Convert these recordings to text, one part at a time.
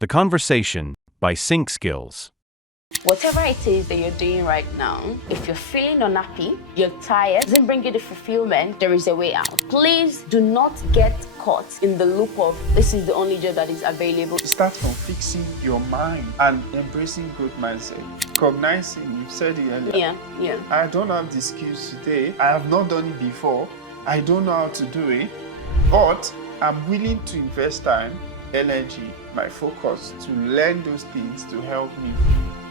The Conversation by 𝐂𝐎𝐍𝐶. Whatever it is that you're doing right now, if you're feeling unhappy, you're tired, doesn't bring you the fulfillment, there is a way out. Please do not get caught in the loop of this is the only job that is available. Start from fixing your mind and embracing growth mindset. Recognizing, you've said it earlier. Yeah. I don't have the skills today. I have not done it before. I don't know how to do it. But I'm willing to invest time, energy, my focus to learn those things to help me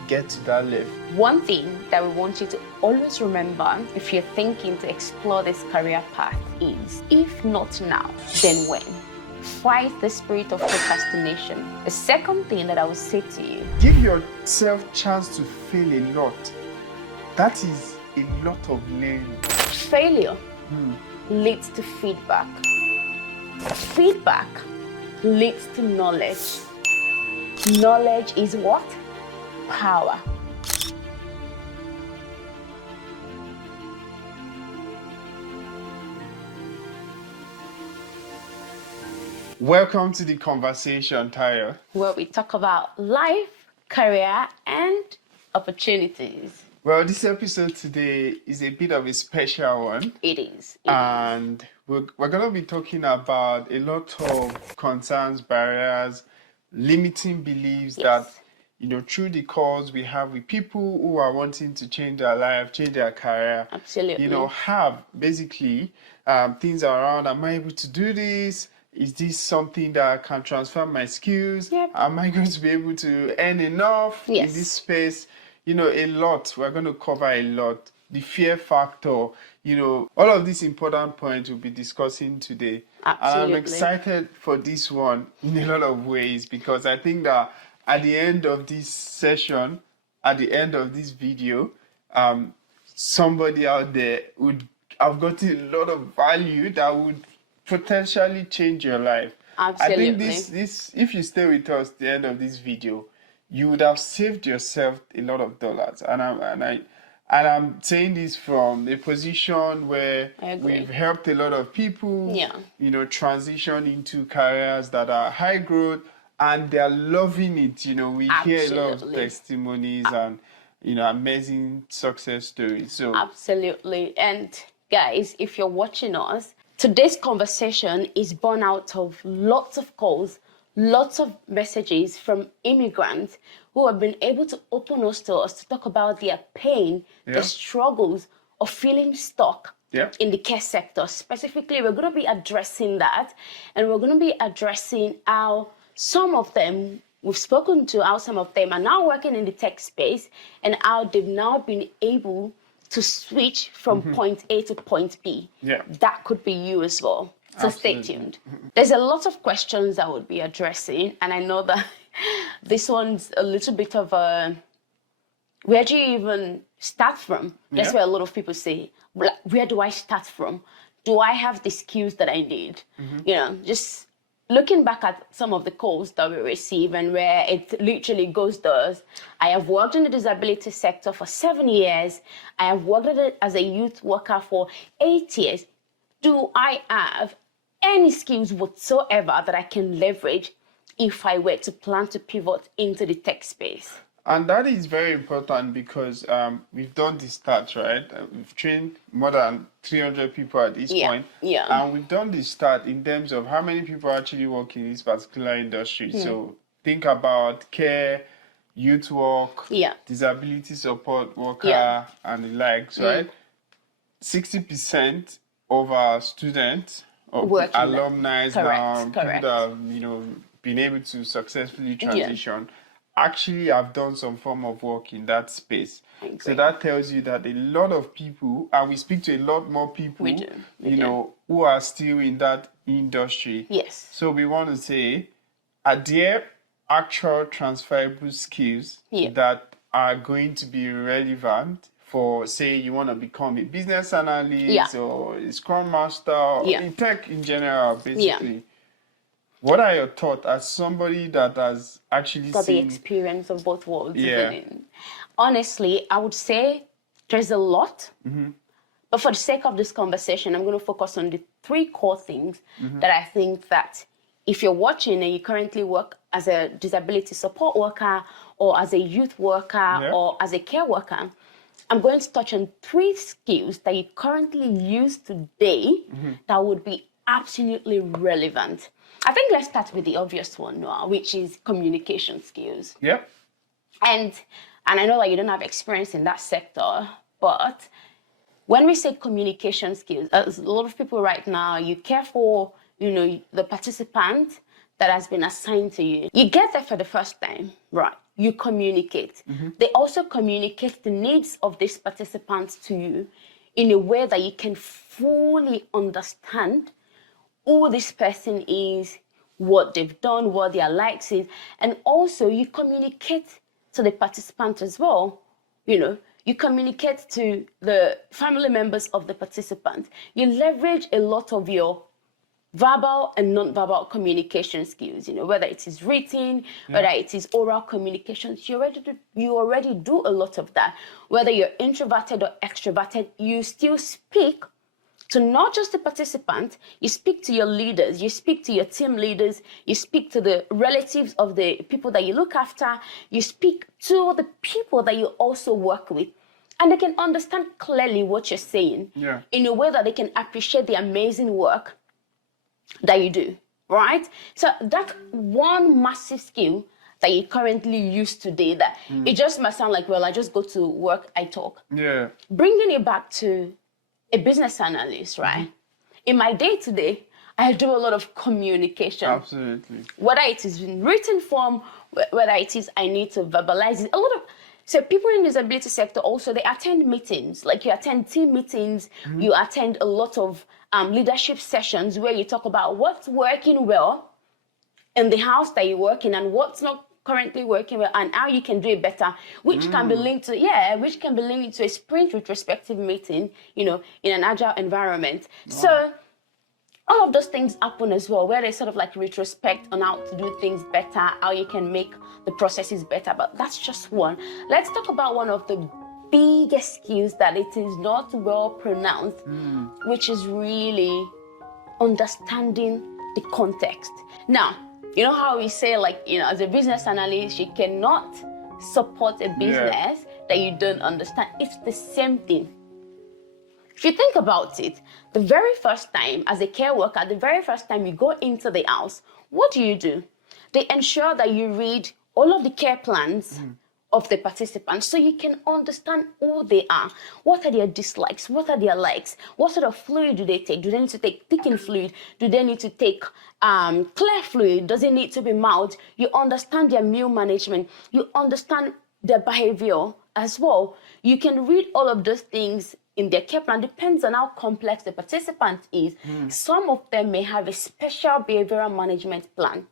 get to that level. One thing that we want you to always remember if you're thinking to explore this career path is, if not now, then when? Fight the spirit of procrastination. The second thing that I would say to you, give yourself a chance to fail a lot. That is a lot of learning. Failure leads to feedback. Feedback leads to knowledge. Knowledge is what? Power. Welcome to the conversation, Tayo, where we talk about life, career, and opportunities. Well, this episode today is a bit of a special one. It is. And we're going to be talking about a lot of concerns, barriers, limiting beliefs that, through the calls we have with people who are wanting to change their life, change their career. Absolutely. Have basically things around, am I able to do this? Is this something that can transfer my skills? Yep. Am I going to be able to earn enough in this space? A lot. We're going to cover a lot. The fear factor, all of these important points we'll be discussing today. Absolutely. And I'm excited for this one in a lot of ways because I think that at the end of this session, at the end of this video, somebody out there would have gotten a lot of value that would potentially change your life. Absolutely. I think this if you stay with us at the end of this video, you would have saved yourself a lot of dollars. And I'm saying this from a position where we've helped a lot of people, transition into careers that are high growth, and they're loving it. We hear a lot of testimonies and amazing success stories. So absolutely. And guys, if you're watching us, today's conversation is born out of lots of calls, lots of messages from immigrants who have been able to open us to talk about their pain, their struggles of feeling stuck in the care sector. Specifically, we're going to be addressing that, and we're going to be addressing how some of them, we've spoken to how some of them are now working in the tech space and how they've now been able to switch from point A to point B. That could be you as well. So Absolutely. Stay tuned. There's a lot of questions I would be addressing, and I know that this one's a little bit of a, where do you even start from? That's where a lot of people say, where do I start from? Do I have the skills that I need? Just looking back at some of the calls that we receive and where it literally goes thus, I have worked in the disability sector for 7 years. I have worked as a youth worker for 8 years. Do I have any skills whatsoever that I can leverage if I were to plan to pivot into the tech space? And that is very important because we've done the stats, right? We've trained more than 300 people at this point. And we've done the stat in terms of how many people actually work in this particular industry. So think about care, youth work, disability support worker, and the likes, right? 60% of our students or alumni now, people that have been able to successfully transition, actually have done some form of work in that space. So that tells you that a lot of people, and we speak to a lot more people, who are still in that industry. So we want to say, are there actual transferable skills that are going to be relevant for, say, you want to become a business analyst or a scrum master or in tech in general, basically? What are your thoughts as somebody that has actually got the experience of both worlds? Honestly, I would say there's a lot. But for the sake of this conversation, I'm going to focus on the 3 core things that I think that if you're watching and you currently work as a disability support worker or as a youth worker or as a care worker, I'm going to touch on 3 skills that you currently use today that would be absolutely relevant. I think let's start with the obvious one, Noah, which is communication skills. Yep. And I know that you don't have experience in that sector, but when we say communication skills, a lot of people right now, you care for, the participant that has been assigned to you. You get there for the first time, right? You communicate. They also communicate the needs of these participants to you in a way that you can fully understand who this person is, what they've done, what their likes is, and also you communicate to the participant as well. You communicate to the family members of the participant. You leverage a lot of your verbal and non-verbal communication skills, whether it is written, whether it is oral communications, you already do a lot of that. Whether you're introverted or extroverted, you still speak to not just the participant, you speak to your leaders, you speak to your team leaders, you speak to the relatives of the people that you look after, you speak to the people that you also work with. And they can understand clearly what you're saying in a way that they can appreciate the amazing work that you do, right? So that's one massive skill that you currently use today that it just might sound like, well, I just go to work, I talk. Yeah. Bringing it back to a business analyst, right? In my day-to-day, I do a lot of communication. Absolutely. Whether it is in written form, whether it is I need to verbalize it, so people in the disability sector also, they attend meetings, like you attend team meetings, you attend a lot of leadership sessions where you talk about what's working well in the house that you work in and what's not currently working well and how you can do it better, which can be linked to, a sprint retrospective meeting, in an agile environment. Wow. So all of those things happen as well, where they sort of like retrospect on how to do things better, how you can make the processes better. But that's just one. Let's talk about one of the biggest skills that it is not well pronounced, which is really understanding the context. Now, you know how we say, like, as a business analyst, you cannot support a business that you don't understand. It's the same thing. If you think about it, the very first time, as a care worker, the very first time you go into the house, what do? They ensure that you read all of the care plans of the participants so you can understand who they are. What are their dislikes? What are their likes? What sort of fluid do they take? Do they need to take thickened fluid? Do they need to take clear fluid? Does it need to be mild? You understand their meal management. You understand their behavior as well. You can read all of those things in their care plan. Depends on how complex the participant is. Some of them may have a special behavioral management plan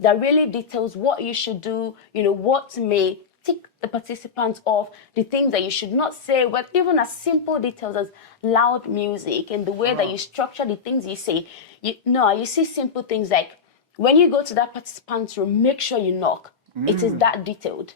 that really details what you should do, what may tick the participants off, the things that you should not say, but even as simple details as loud music and the way that you structure the things you say. You see simple things like when you go to that participant's room, make sure you knock. It is that detailed.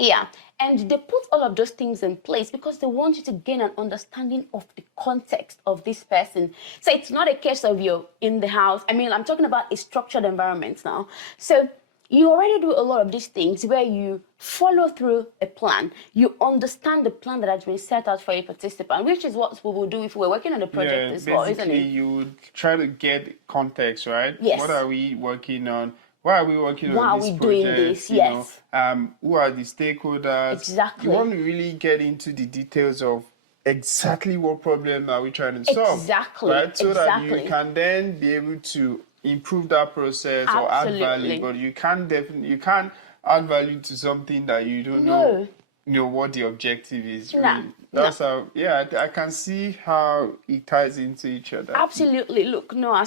Yeah, and they put all of those things in place because they want you to gain an understanding of the context of this person. So it's not a case of you're in the house. I mean, I'm talking about a structured environment now. So you already do a lot of these things where you follow through a plan. You understand the plan that has been set out for a participant, which is what we will do if we're working on a project as well, isn't it? Basically, you would try to get context, right? Yes. What are we working on? Why are we working on this project? Why are we doing this? Yes. Who are the stakeholders? Exactly. You want to really get into the details of exactly what problem are we trying to solve. Exactly. Right? So that you can then be able to improve that process or add value. But you can't add value to something that you don't know what the objective is. Really. That's how, I can see how it ties into each other. Absolutely. Look, Noah,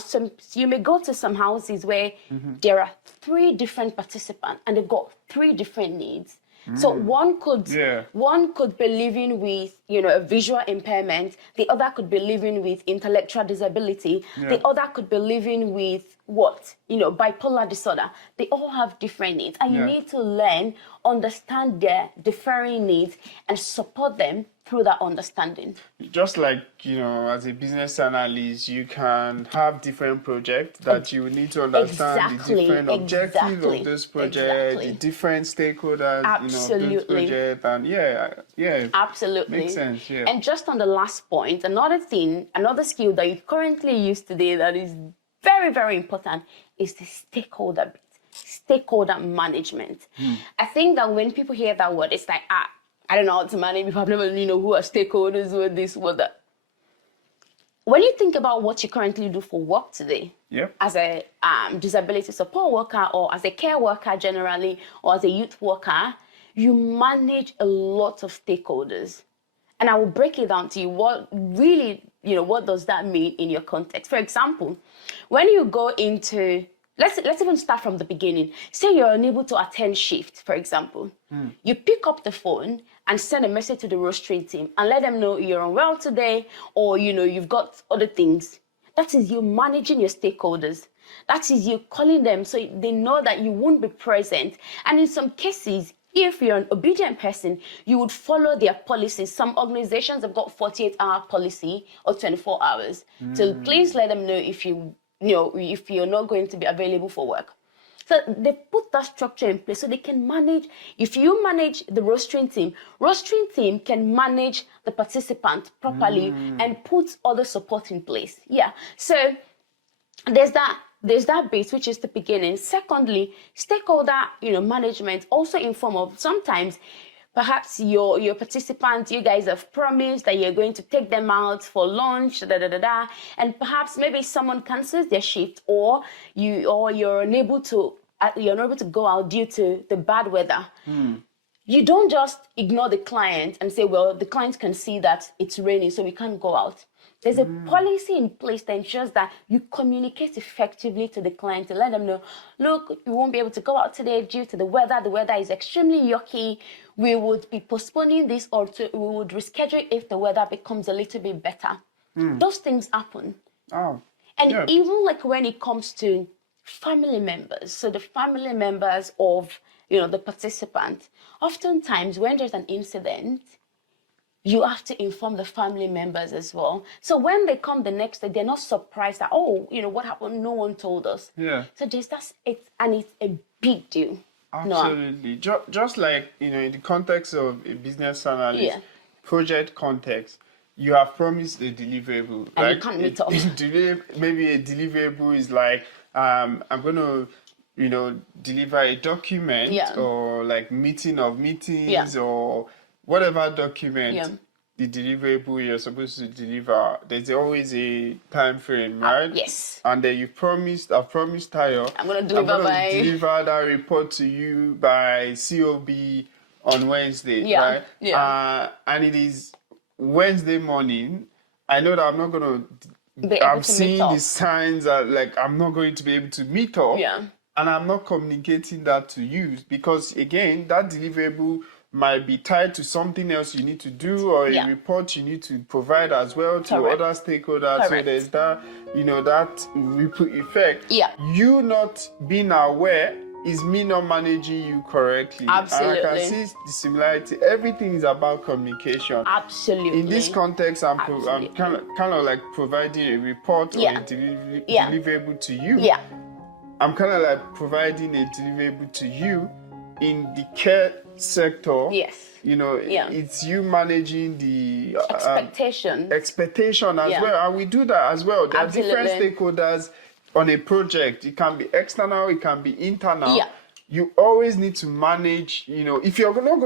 you may go to some houses where there are 3 different participants and they've got 3 different needs. So one could be living with, a visual impairment. The other could be living with intellectual disability. The other could be living with bipolar disorder. They all have different needs, and you need to learn, understand their differing needs, and support them through that understanding. Just like, as a business analyst, you can have different projects that you need to understand the different objectives of this project, the different stakeholders, Absolutely. Of this project, and yeah. Absolutely. Makes sense, yeah. And just on the last point, another skill that you currently use today that is very, very important is the stakeholder bit, stakeholder management. I think that when people hear that word, it's like, I don't know how to manage people. I've never who are stakeholders, who are this, what that. When you think about what you currently do for work today, as a disability support worker or as a care worker generally, or as a youth worker, you manage a lot of stakeholders. And I will break it down to you what really, what does that mean in your context? For example, when you go into, let's even start from the beginning. Say you're unable to attend shift, for example. You pick up the phone and send a message to the rostering team and let them know you're unwell today, or, you've got other things. That is you managing your stakeholders. That is you calling them so they know that you won't be present. And in some cases, if you're an obedient person, you would follow their policies. Some organizations have got 48-hour policy or 24 hours. So please let them know if if you're not going to be available for work. So they put that structure in place so they can manage. If you manage the rostering team can manage the participant properly and put other support in place. Yeah. So there's that base, which is the beginning. Secondly, stakeholder, management, also in form of sometimes perhaps your participants, you guys have promised that you're going to take them out for lunch, and perhaps maybe someone cancels their shift, or you're unable to go out due to the bad weather. You don't just ignore the client and say, well, the client can see that it's raining, so we can't go out. There's a policy in place that ensures that you communicate effectively to the client to let them know, look, you won't be able to go out today due to the weather. The weather is extremely yucky. We would be postponing this, or we would reschedule if the weather becomes a little bit better. Those things happen. And even like when it comes to family members, so the family members of, the participant, oftentimes when there's an incident, you have to inform the family members as well. So when they come the next day, they're not surprised that, what happened? No one told us. Yeah. So it's a big deal. Absolutely. Just like, in the context of a business analyst, project context, you have promised a deliverable. And you can't meet up. Maybe a deliverable is like, I'm going to, deliver a document or like meeting of meetings or whatever document, the deliverable you're supposed to deliver, there's always a time frame, right? Yes. And then I've promised Tayo, I'm going to deliver that report to you by COB on Wednesday, right? Yeah. And it is Wednesday morning. I know that I'm not going to, I'm seeing the signs that like I'm not going to be able to meet up. Yeah. And I'm not communicating that to you because, again, that deliverable might be tied to something else you need to do, or a report you need to provide as well to other stakeholders. So there's that, that ripple effect. Yeah. You not being aware is me not managing you correctly. Absolutely. And I can see the similarity. Everything is about communication. Absolutely. In this context, I'm kind of like providing a report or a deliverable to you. Yeah. I'm kind of like providing a deliverable to you in the care sector. Yes. It's you managing the expectation as well. And we do that as well. There are different stakeholders on a project. It can be external, it can be internal. Yeah. You always need to manage, if you're not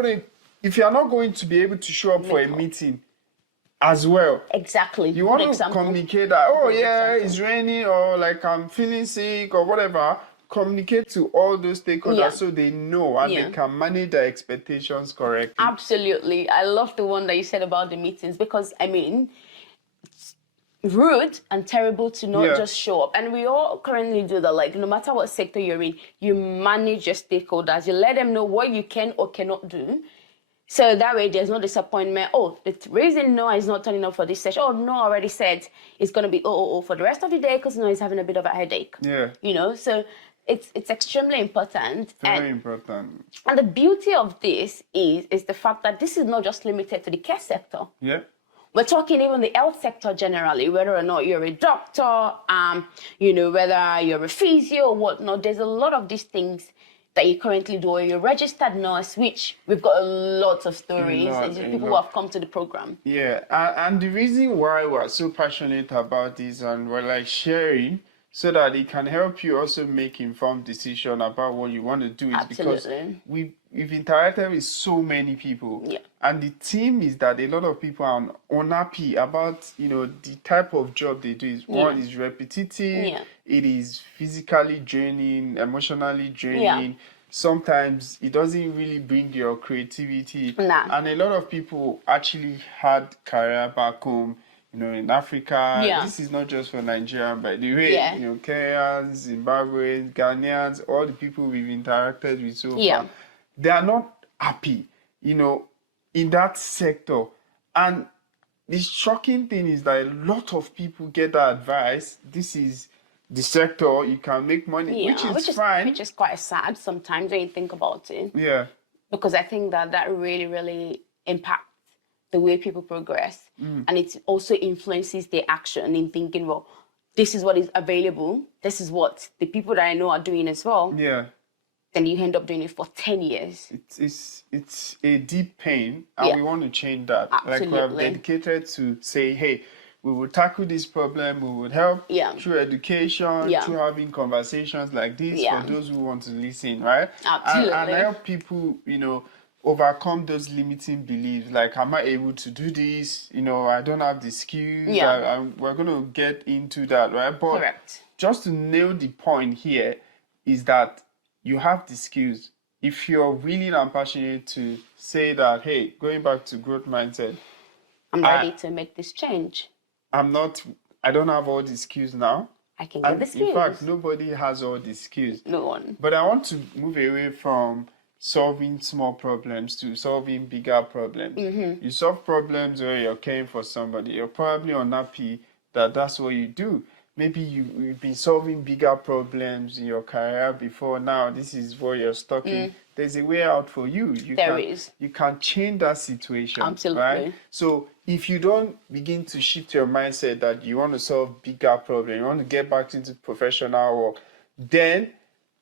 going to be able to show up for a meeting as well. Exactly. You want to communicate that, it's raining, or like I'm feeling sick or whatever. Communicate to all those stakeholders so they know and they can manage their expectations correctly. Absolutely. I love the one that you said about the meetings, because it's rude and terrible to not just show up. And we all currently do that. Like, no matter what sector you're in, you manage your stakeholders. You let them know what you can or cannot do. So that way there's no disappointment. Oh, the reason Noah is not turning up for this session. Oh, Noah already said it's going to be for the rest of the day because Noah is having a bit of a headache. Yeah. You know, so it's extremely important. Very important. And the beauty of this is the fact that this is not just limited to the care sector. Yeah. We're talking even the health sector generally, whether or not you're a doctor, you know, whether you're a physio or whatnot. There's a lot of these things that you currently do, or you're a registered nurse, which we've got a lot of stories and people who have come to the program. Yeah, and the reason why we're so passionate about this and we're like sharing so that it can help you also make informed decision about what you want to do is because we've interacted with so many people. Yeah. And the theme is that a lot of people are unhappy about, you know, the type of job they do. One is repetitive, it is physically draining, emotionally draining. Sometimes it doesn't really bring your creativity. And a lot of people actually had career back home. You know, in Africa, this is not just for Nigeria, by the way. You know, Kenyans, Zimbabweans, Ghanaians, all the people we've interacted with so far, they are not happy, you know, in that sector. And the shocking thing is that a lot of people get that advice. This is the sector you can make money, which is fine. Which is quite sad sometimes when you think about it. Yeah. Because I think that really, really impacts the way people progress. And it also influences their action in thinking, well, this is what is available. This is what the people that I know are doing as well. Yeah. Then you end up doing it for 10 years. It's a deep pain, and we want to change that. Absolutely. Like we have dedicated to say, hey, we will tackle this problem, we will help through education, through having conversations like this for those who want to listen, right? Absolutely. And help people, you know, overcome those limiting beliefs. Like, am I able to do this? You know, I don't have the skills. We're going to get into that, right? But just to nail the point here is that you have the skills. If you're willing and passionate to say that, hey, going back to growth mindset, I'm ready to make this change. I don't have all the skills now. I can get the skills. In fact, nobody has all the skills. No one. But I want to move away from solving small problems to solving bigger problems. You solve problems where you're caring for somebody. You're probably unhappy that that's what you do. Maybe you've been solving bigger problems in your career before. Now this is what you're stuck in. There's a way out for you. You can change that situation. Absolutely. Right? So if you don't begin to shift your mindset that you want to solve bigger problems, you want to get back into professional work, then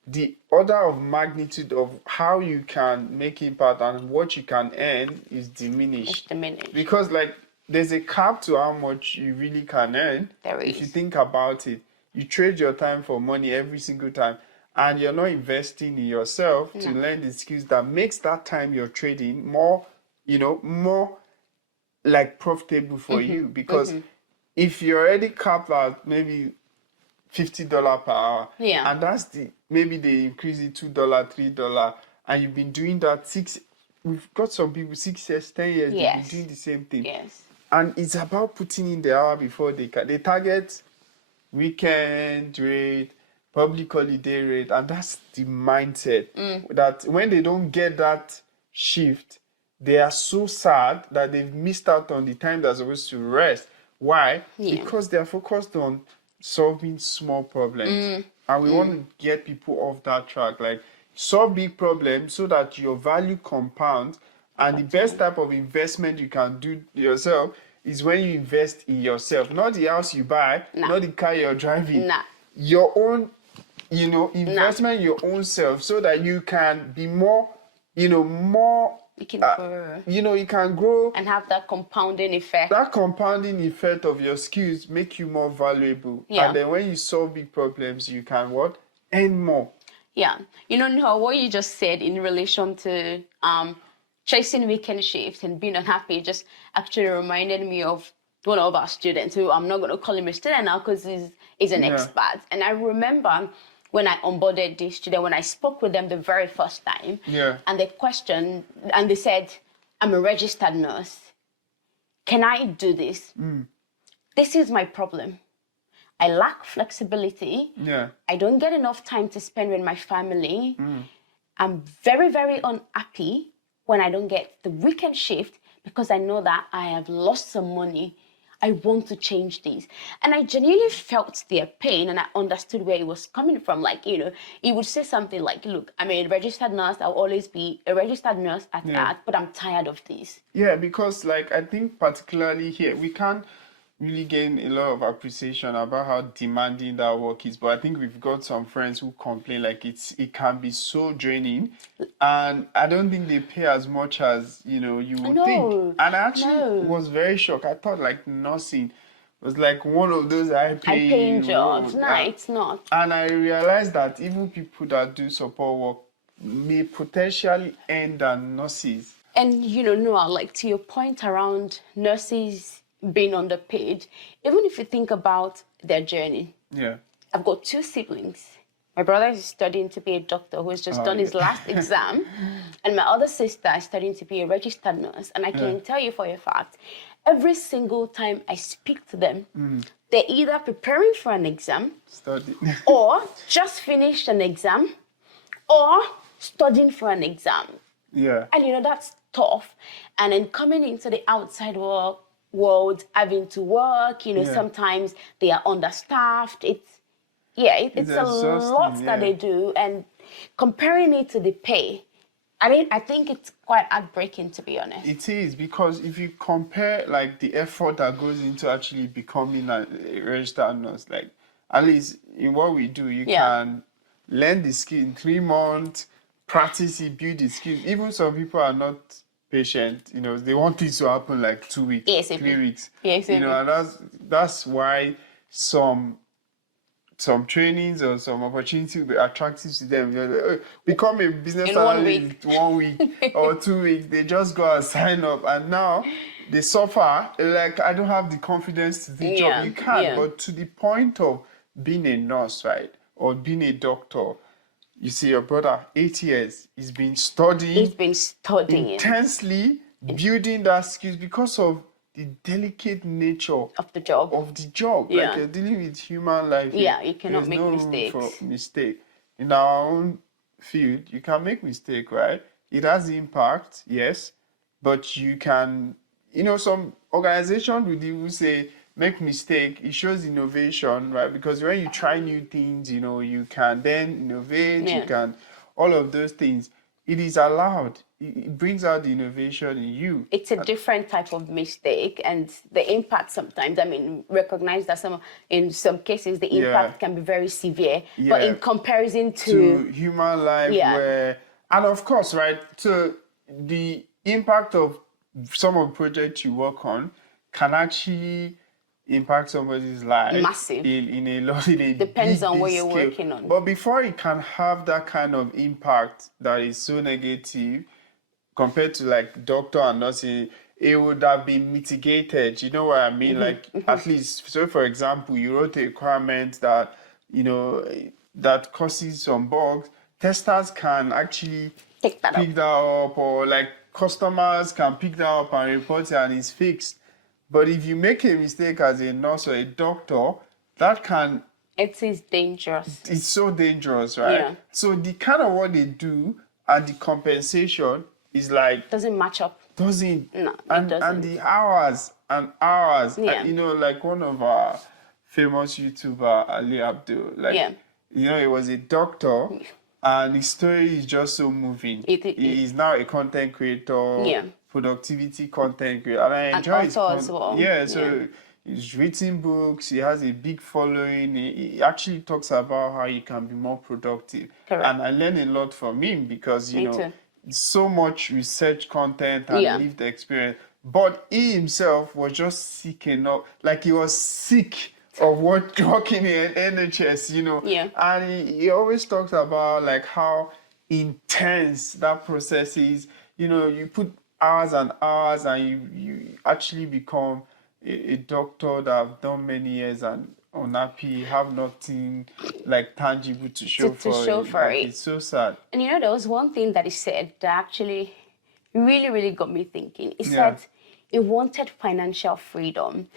the order of magnitude of how you can make impact and what you can earn is diminished. It's diminished. Because like there's a cap to how much you really can earn. There is. If you think about it, you trade your time for money every single time, and you're not investing in yourself to learn the skills that makes that time you're trading more, you know, more like profitable for you. Because if you're already capped at maybe $50 per hour, and that's maybe they increase it $2, $3, and you've been doing that we've got some people 6 years, 10 years, they've been doing the same thing. And it's about putting in the hour before they target weekend rate, public holiday rate, and that's the mindset that when they don't get that shift, they are so sad that they've missed out on the time they're supposed to rest. Why? Because they're focused on solving small problems. And we want to get people off that track. Like, solve big problems so that your value compounds. And the best type of investment you can do yourself is when you invest in yourself. Not the house you buy, not the car you're driving. Your own, you know, investment in your own self so that you can be more, you know, more... You can grow. You know, you can grow. And have that compounding effect. That compounding effect of your skills make you more valuable. And then when you solve big problems, you can what? Earn more. Yeah. You know, what you just said in relation to chasing weekend shifts and being unhappy just actually reminded me of one of our students, who I'm not going to call him a student now because he's an expert. And I remember when I onboarded this student, when I spoke with them the very first time, and they questioned, and they said, I'm a registered nurse. Can I do this? This is my problem. I lack flexibility. I don't get enough time to spend with my family. I'm very, very unhappy when I don't get the weekend shift because I know that I have lost some money. I want to change this. And I genuinely felt their pain and I understood where it was coming from. Like, you know, he would say something like, look, I'm a registered nurse. I'll always be a registered nurse at that, but I'm tired of this. Yeah, because like, I think particularly here, we can't really gain a lot of appreciation about how demanding that work is. But I think we've got some friends who complain like it can be so draining. And I don't think they pay as much as, you know, you would think. And I actually was very shocked. I thought like nursing was like one of those high-paying jobs. No, it's not. And I realized that even people that do support work may potentially end than nurses. And, you know, Noah, like to your point around nurses being underpaid, even if you think about their journey. Yeah. I've got 2 siblings. My brother is studying to be a doctor who has just done his last exam. And my other sister is studying to be a registered nurse. And I can tell you for a fact, every single time I speak to them, they're either preparing for an exam, or just finished an exam, or studying for an exam. Yeah. And, you know, that's tough. And then coming into the outside world, having to work, you know, sometimes they are understaffed. It's a lot that they do. And comparing it to the pay, I think it's quite heartbreaking, to be honest. It is, because if you compare like the effort that goes into actually becoming a registered nurse, like at least in what we do, you can learn the skill in 3 months, practice it, build the skills. Even some people are not patient, you know, they want this to happen like 2 weeks, 3 weeks. You know, and that's why some trainings or some opportunity will be attractive to them. You know, become a business analyst in 1 week or 2 weeks. They just go and sign up, and now they suffer. Like, I don't have the confidence to do the job. You can, but to the point of being a nurse, right, or being a doctor. You see, your brother, 8 years, he's been studying intensely, building that skills because of the delicate nature of the job. Like, you're dealing with human life. Yeah, you cannot make mistakes. Room for mistake. In our own field, you can make mistake, right? It has impact, yes, but you can, you know, some organization would even say, make mistake, it shows innovation, right? Because when you try new things, you know, you can then innovate, you can, all of those things. It is allowed. It brings out the innovation in you. It's a different type of mistake, and the impact sometimes, I mean, recognize that in some cases, the impact can be very severe, but in comparison to human life, where, and of course, right, so the impact of some of the projects you work on can actually impact somebody's life. Massive. In a lot, in a depends big, on what you're scale. working on. But before it can have that kind of impact that is so negative compared to like doctor and nursing, it would have been mitigated. You know what I mean? Like, at least, so for example, you wrote a requirement that, you know, that causes some bugs. Testers can actually pick that up, or like customers can pick that up and report it, and it's fixed. But if you make a mistake as a nurse or a doctor, that can... It is dangerous. It's so dangerous, right? Yeah. So the kind of what they do and the compensation is like... Doesn't match up. No, it doesn't. And the hours and hours. You know, like one of our famous YouTuber, 𝐖𝐈𝐓𝐇, like, you know, he was a doctor, and his story is just so moving. He is now a content creator, productivity content creator, and I enjoy his as well. So he's written books, he has a big following, he actually talks about how you can be more productive. Correct. And I learned a lot from him because, you know, so much research content and lived experience. But he himself was just sick enough, like he was sick of working in NHS, you know. And he always talks about like how intense that process is. You know, you put hours and hours, and you actually become a doctor that have done many years and unhappy, have nothing like tangible to show for it. It's so sad. And you know, there was one thing that he said that actually really, really got me thinking. He said, he wanted financial freedom.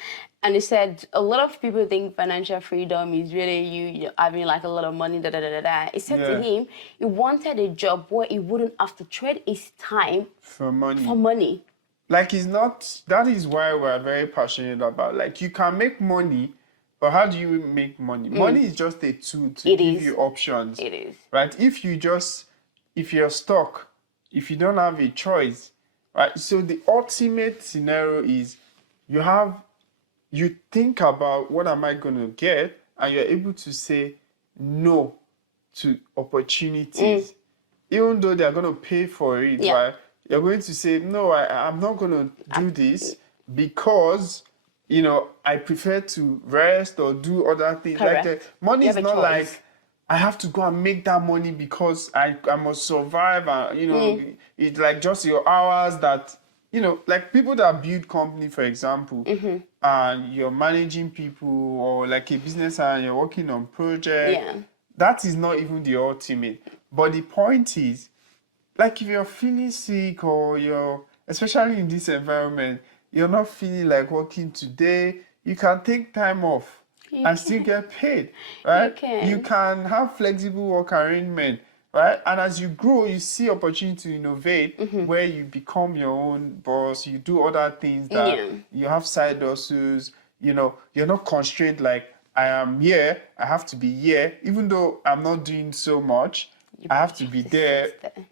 And he said, a lot of people think financial freedom is really you having like a lot of money, He said to him, he wanted a job where he wouldn't have to trade his time for money. Like, it's not, that is why we're very passionate about, like, you can make money, but how do you make money? Money is just a tool to give you options. It is. Right? If you're stuck, if you don't have a choice, right? So the ultimate scenario is you think about what am I going to get, and you're able to say no to opportunities, even though they're going to pay for it, right? You're going to say, no, I'm not going to do this because, you know, I prefer to rest or do other things. Correct. Like money is not like, I have to go and make that money because I must survive. And, you know, it's like just your hours that, you know, like people that build company, for example, and you're managing people, or like a business and you're working on projects. That is not even the ultimate. But the point is, like if you're feeling sick or especially in this environment, you're not feeling like working today, you can take time off and still get paid, right? You can have flexible work arrangement, right? And as you grow, you see opportunity to innovate where you become your own boss, you do other things that you have side hustles, you know, you're not constrained like, I am here, I have to be here, even though I'm not doing so much. I have to be there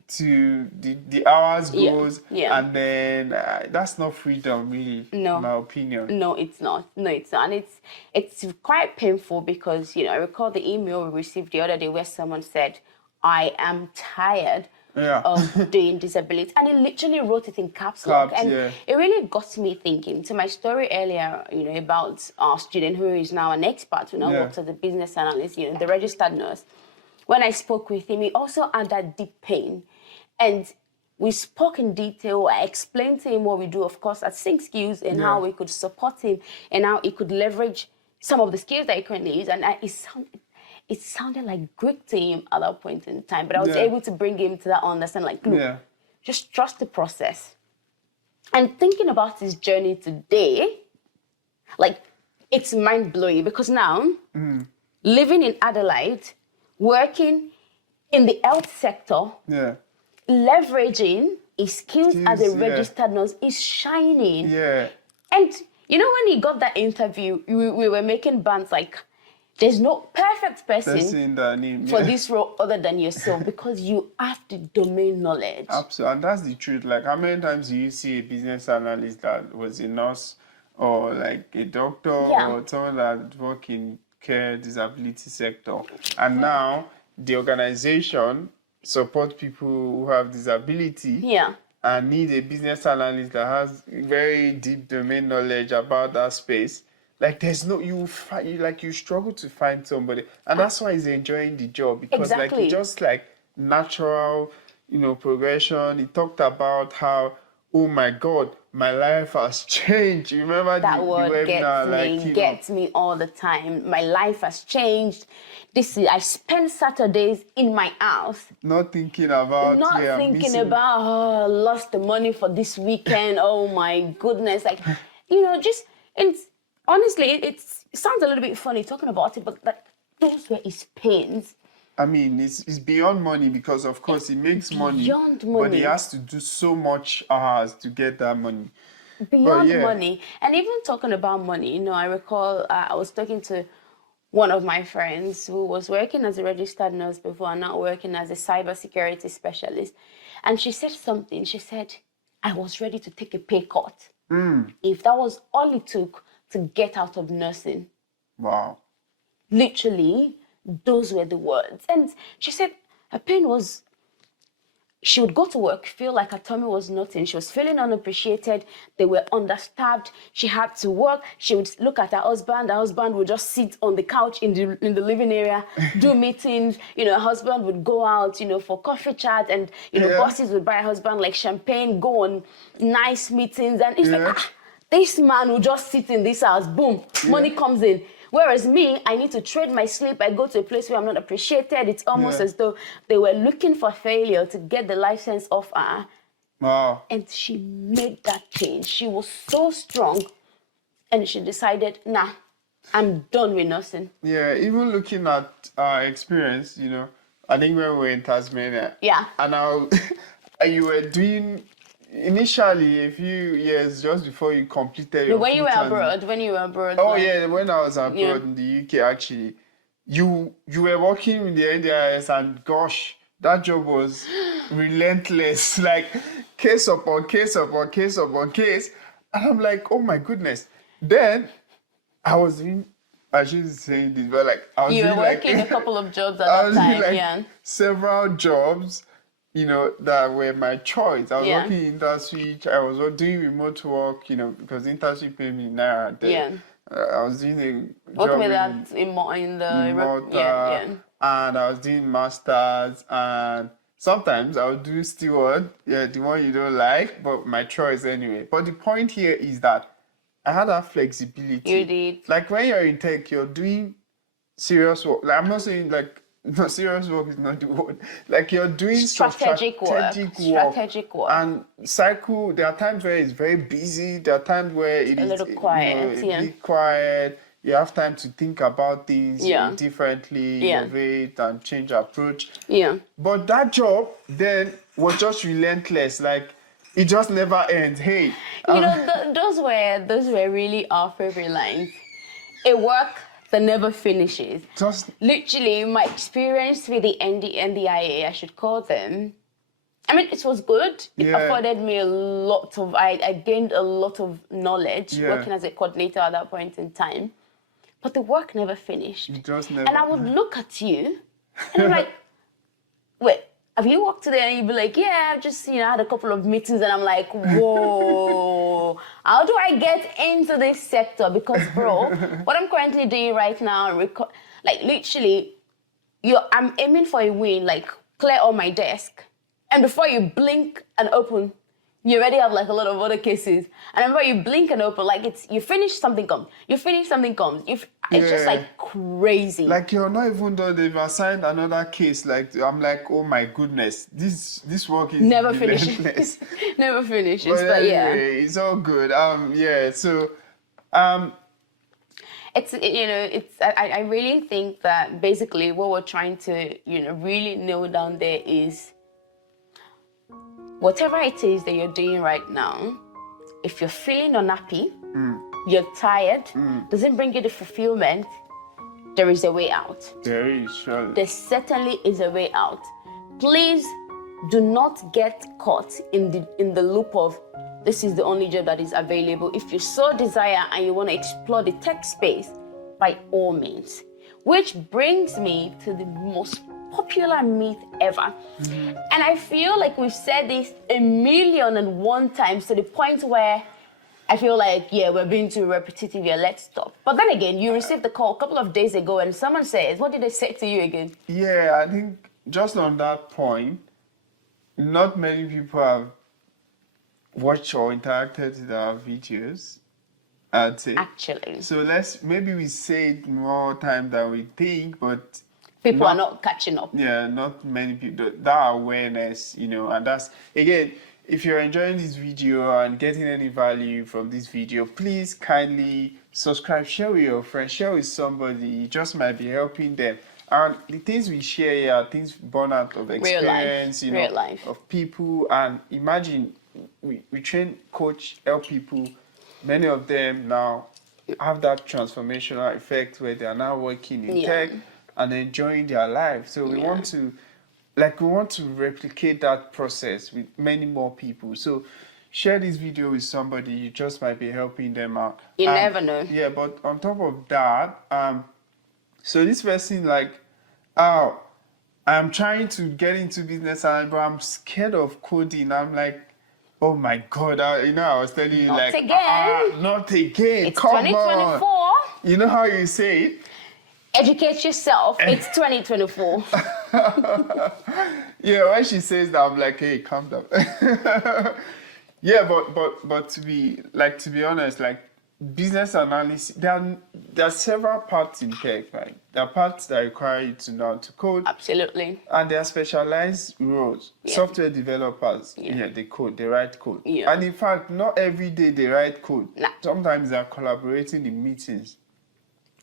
to the hours goes, and then that's not freedom, really, in my opinion. No, it's not. And it's quite painful because, you know, I recall the email we received the other day where someone said, I am tired of doing disability. And he literally wrote it in caps lock. And it really got me thinking. To my story earlier, you know, about our student who is now an expert, who now works as a business analyst, you know, the registered nurse. When I spoke with him, he also had that deep pain. And we spoke in detail. I explained to him what we do, of course, at 𝐂𝐎𝐍𝐄𝐂𝐓 and how we could support him and how he could leverage some of the skills that he currently uses. And it sounded like Greek to him at that point in time. But I was able to bring him to that understanding, like, look, just trust the process. And thinking about his journey today, like, it's mind-blowing because now, living in Adelaide, working in the health sector, leveraging his skills as a registered nurse is shining. And you know, when he got that interview, we were making bands like, there's no perfect person for this role other than yourself because you have the domain knowledge. Absolutely, and that's the truth. Like, how many times do you see a business analyst that was a nurse or like a doctor or someone that work in care disability sector, and now the organization support people who have disability and need a business analyst that has very deep domain knowledge about that space. Like, there's no, you struggle to find somebody, and that's why he's enjoying the job, because like it's just like natural, you know, progression. He talked about how, oh my God, my life has changed. You remember that the word webinar? Gets me all the time. My life has changed. I spend Saturdays in my house. Not thinking about, I lost the money for this weekend. Oh my goodness. Like, you know, just, honestly, it sounds a little bit funny talking about it, but like, those were his pains. I mean, it's beyond money because, of course, he makes money, but he has to do so much hours to get that money. Beyond money. And even talking about money, you know, I recall I was talking to one of my friends who was working as a registered nurse before and now working as a cybersecurity specialist. And she said something. She said, I was ready to take a pay cut if that was all it took to get out of nursing. Wow. Literally, those were the words. And she said her pain was, she would go to work, feel like her tummy was nothing. She was feeling unappreciated. They were understaffed. She had to work. She would look at her husband. Her husband would just sit on the couch in the living area, do meetings. You know, her husband would go out, you know, for coffee chat. And, you know, bosses would buy her husband like champagne, go on nice meetings. And it's like, this man will just sit in this house, boom, money comes in. Whereas me, I need to trade my sleep. I go to a place where I'm not appreciated. It's almost as though they were looking for failure to get the license off her Wow. And she made that change. She was so strong. And she decided, nah, I'm done with nursing. Yeah, even looking at our experience, you know, I think when we were in Tasmania. Yeah. And you were doing initially a few years just before you completed your when you were abroad. Oh, yeah, when I was abroad in the UK, actually, you were working in the NDIS, and gosh, that job was relentless, like case upon case upon case upon case. And I'm like, oh my goodness. Then I was doing, I shouldn't say this, but like I was you doing were working like a couple of jobs at that time, yeah. Several jobs, you know, that were my choice. I was working in InterSwitch, I was doing remote work, you know, because InterSwitch paid me Naira. I was doing a job with that in Malta, and I was doing masters, and sometimes I would do steward, the one you don't like, but my choice anyway. But the point here is that I had that flexibility. You did. Like when you're in tech, you're doing serious work. Like I'm not saying like no, serious work is not the word. Like you're doing strategic work. And cycle, there are times where it's very busy. There are times where it is a little quiet. You know, a bit quiet. You have time to think about things differently, innovate and change approach. Yeah. But that job then was just relentless. Like it just never ends. Hey. You know, those were really our favorite lines. A work that never finishes. Just literally my experience with the NDIA, I should call them. I mean, it was good. It afforded me a lot of, I gained a lot of knowledge working as a coordinator at that point in time. But the work never finished. It just never. And I would look at you and I'm like, wait, have you worked today? And you'd be like, yeah, I've just, had a couple of meetings. And I'm like, whoa, how do I get into this sector? Because, bro, what I'm currently doing right now, like literally, I'm aiming for a win, like clear on my desk. And before you blink and open, you already have like a lot of other cases. And before you blink and open, like you finish, something comes. You finish, something comes. It's just like crazy. Like you're not even though they've assigned another case. Like I'm like, oh my goodness, this work is never finishes. Never finishes. But anyway, it's all good. So it's I really think that basically what we're trying to really nail down there is whatever it is that you're doing right now, if you're feeling unhappy, you're tired, doesn't bring you the fulfillment, there is a way out. There is, surely. There certainly is a way out. Please do not get caught in the loop of this is the only job that is available. If you so desire and you want to explore the tech space, by all means. Which brings me to the most popular myth ever. And I feel like we've said this 1,000,001 times to the point where I feel like, we're being too repetitive here, let's stop. But then again, you received a call a couple of days ago and someone says, what did they say to you again? Yeah, I think just on that point, not many people have watched or interacted with our videos, I'd say. Actually. So maybe we say it more time than we think, but people are not catching up. Yeah, not many people. That awareness, and that's, again, if you're enjoying this video and getting any value from this video, please kindly subscribe, share with your friends, share with somebody. You just might be helping them. And the things we share here are things born out of experience, real life. Of people. And imagine we train, coach, help people. Many of them now have that transformational effect where they are now working in tech and enjoying their life. So we want to replicate that process with many more people. So share this video with somebody. You just might be helping them out. You never know. Yeah, but on top of that, so this person like, oh, I'm trying to get into business, but I'm scared of coding. I'm like, oh my God, I was telling you, not like, again. Not again. It's Come 2024. On. You know how you say it? Educate yourself. It's 2024. Yeah, when she says that, I'm like, hey, calm down. Yeah, but to be honest, like business analysis, there are several parts in tech, right? There are parts that require you to know how to code. Absolutely. And there are specialized roles. Software developers, they code, they write code. And in fact, not every day they write code. Nah. Sometimes they're collaborating in meetings,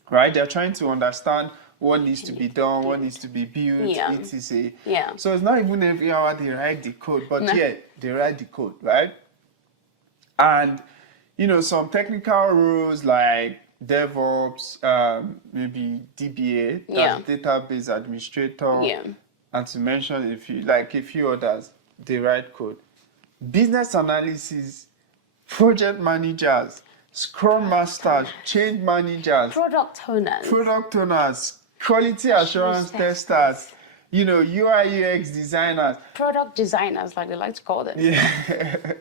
right? They're trying to understand what needs to be done, what needs to be built, etc. So it's not even every hour they write the code, but they write the code, right? And, you know, some technical roles like DevOps, maybe DBA, that's database administrator, and to mention a few others, they write code. Business analysis, project managers, Scrum Masters, change managers, product owners, quality assurance testers, you know, UI UX designers, product designers, like they like to call them. Yeah,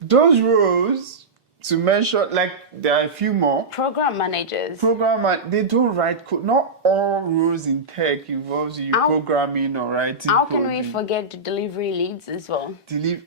those roles, to mention, like there are a few more. Program managers. They don't write code. Not all roles in tech involves you programming or writing How code. can we forget the delivery leads as well?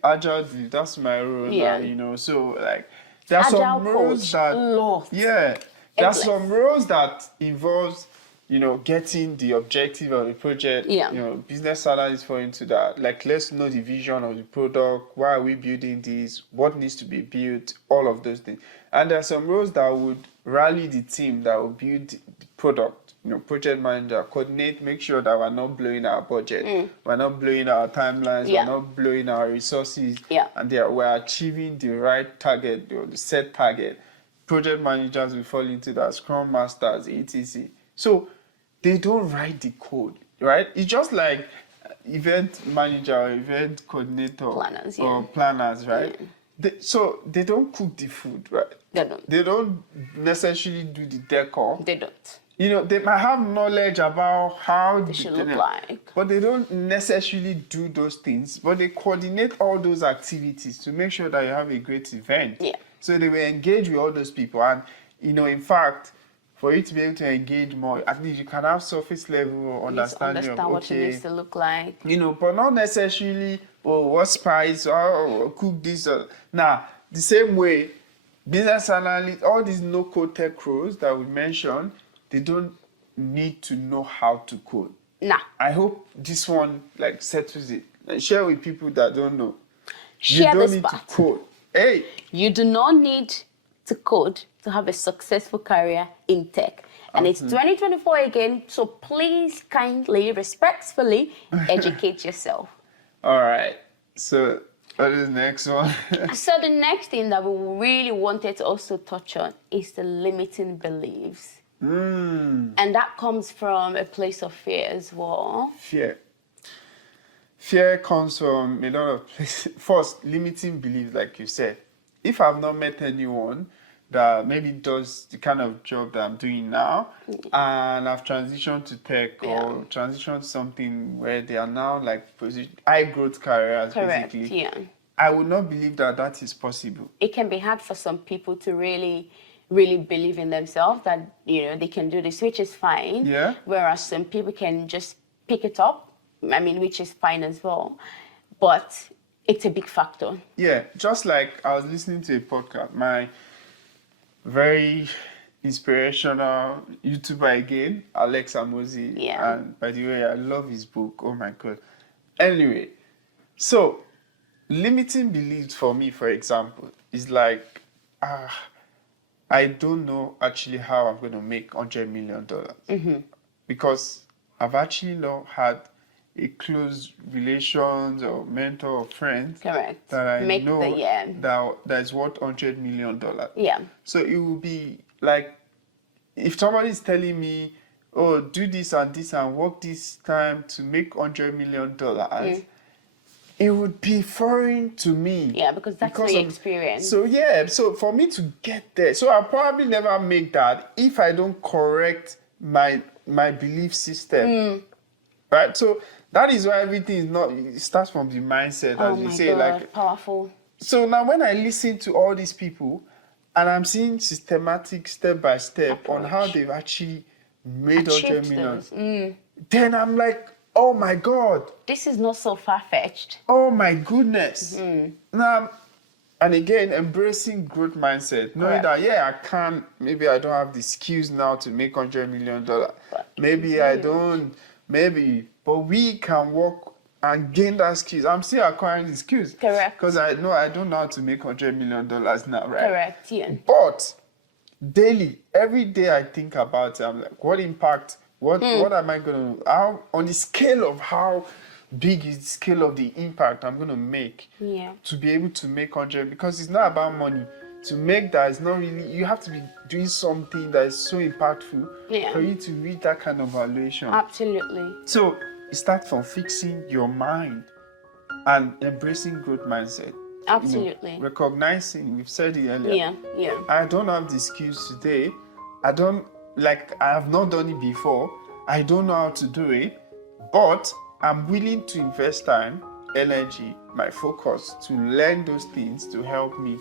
Agile, that's my role. You know, so like there are Agile some roles coach, that there are some roles that involves, you know, getting the objective of the project. You know, business analysts fall into that. Like, let's know the vision of the product. Why are we building this? What needs to be built? All of those things. And there are some roles that would rally the team that will build the product. You know, project manager, coordinate, make sure that we're not blowing our budget, we're not blowing our timelines, we're not blowing our resources, and we're achieving the right target, the set target. Project managers will fall into that, Scrum Masters, etc. So they don't write the code, right? It's just like event manager or event coordinator or planners, right? So they don't cook the food, right? They don't necessarily do the decor. They don't. You know, they might have knowledge about how they should look like, but they don't necessarily do those things. But they coordinate all those activities to make sure that you have a great event. So they will engage with all those people. And, you know, in fact, for you to be able to engage more, at least you can have surface level understanding of, what it needs to look like. You know, but not necessarily, what spice, or cook this. Now, the same way, business analysts, all these no-code tech roles that we mentioned, they don't need to know how to code. I hope this one settles it. And share with people that don't know. Share you don't this need part. to code. Hey, you do not need to code to have a successful career in tech. And it's 2024 again, so please kindly, respectfully educate yourself. All right. So what is the next one? So the next thing that we really wanted to also touch on is the limiting beliefs. And that comes from a place of fear as well. Fear comes from a lot of places. First, limiting beliefs, like you said. If I've not met anyone that maybe does the kind of job that I'm doing now, and I've transitioned to tech or transitioned to something where they are now high growth careers, basically. I would not believe that is possible. It can be hard for some people to really believe in themselves that, you know, they can do this, which is fine. Whereas some people can just pick it up, which is fine as well. But it's a big factor. Yeah, just like I was listening to a podcast, my very inspirational YouTuber again, 𝐂𝐎𝐍𝐶. And by the way, I love his book. Oh my God. Anyway, so limiting beliefs for me, for example, is like, I don't know actually how I'm going to make $100 million. Because I've actually not had a close relations or mentor or friend that I know that is worth $100 million. So it will be like, if somebody is telling me, oh, do this and work this time to make $100 million, it would be foreign to me. Because that's the experience. So so for me to get there, so I'll probably never make that if I don't correct my belief system. Right? So that is why everything it starts from the mindset, as you say. Like, powerful. So now when I listen to all these people and I'm seeing systematic step by step on how they've actually made $100 million, then I'm like, oh my God. This is not so far-fetched. Oh my goodness. Now, And again, embracing growth mindset, knowing that, I can't, maybe I don't have the skills now to make $100 million. Maybe I don't, but we can work and gain that skills. I'm still acquiring the skills. Correct. Because I know I don't know how to make $100 million now, right? Correct, yeah. But daily, every day I think about it, I'm like, what impact, what am I going to, how, on the scale of how big is the scale of the impact I'm going to make to be able to make 100, because it's not about money. To make that is not really, you have to be doing something that is so impactful for you to reach that kind of valuation. Absolutely. So it starts from fixing your mind and embracing growth mindset. Absolutely. Recognizing, we've said it earlier. I don't have the skills today. I have not done it before. I don't know how to do it, but I'm willing to invest time, energy, my focus to learn those things to help me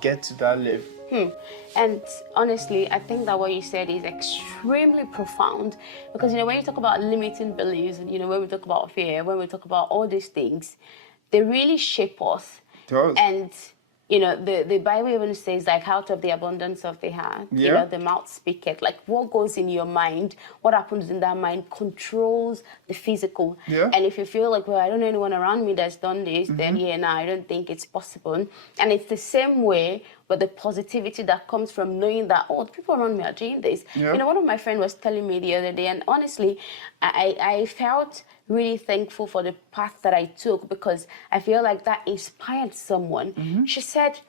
get to that level. And honestly, I think that what you said is extremely profound, because when you talk about limiting beliefs, and when we talk about fear, when we talk about all these things, they really shape us. It does. And the Bible even says, like, out of the abundance of the heart, the mouth speaketh. Like, what goes in your mind, what happens in that mind controls the physical. And if you feel like, well, I don't know anyone around me that's done this, then I don't think it's possible. And it's the same way with the positivity that comes from knowing that, oh, the people around me are doing this. One of my friends was telling me the other day, and honestly, I felt really thankful for the path that I took, because I feel like that inspired someone. She said,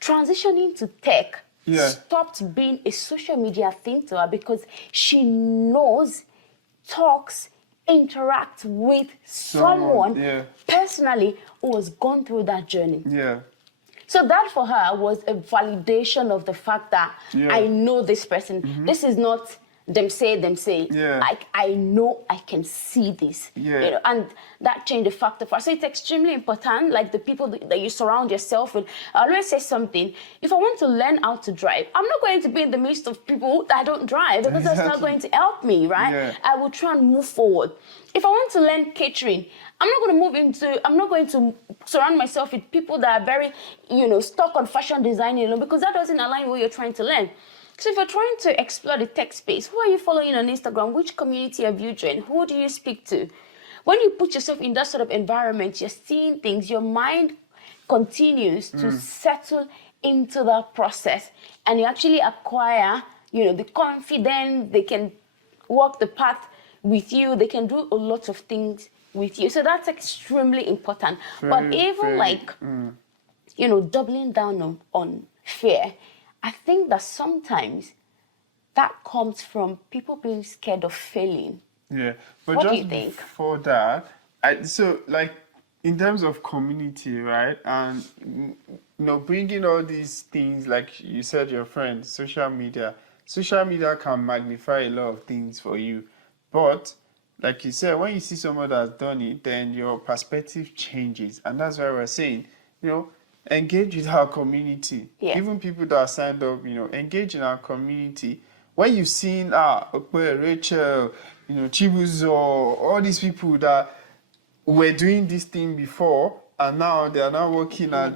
transitioning to tech stopped being a social media thing to her, because she knows, talks, interacts with someone personally who has gone through that journey. So that for her was a validation of the fact that I know this person. This is not them say. Like, I know, I can see this. And that changed the factor for us. So it's extremely important, like the people that you surround yourself with. I always say something: if I want to learn how to drive, I'm not going to be in the midst of people that don't drive, because that's not going to help me, right? I will try and move forward. If I want to learn catering, I'm not going to surround myself with people that are very, stuck on fashion design, because that doesn't align with what you're trying to learn. So if you're trying to explore the tech space, who are you following on Instagram? Which community have you joined? Who do you speak to? When you put yourself in that sort of environment, you're seeing things, your mind continues to settle into that process, and you actually acquire, the confidence. They can walk the path with you. They can do a lot of things with you. So that's extremely important. But even doubling down on fear, I think that sometimes that comes from people being scared of failing. But what just do you think? Before that, in terms of community, right, and bringing all these things, like you said, your friends, social media can magnify a lot of things for you, but like you said, when you see someone that's done it, then your perspective changes, and that's why we're saying, engage with our community. Even people that are signed up, engage in our community. When you've seen Rachel, Chibuzo, all these people that were doing this thing before, and now they are now working in a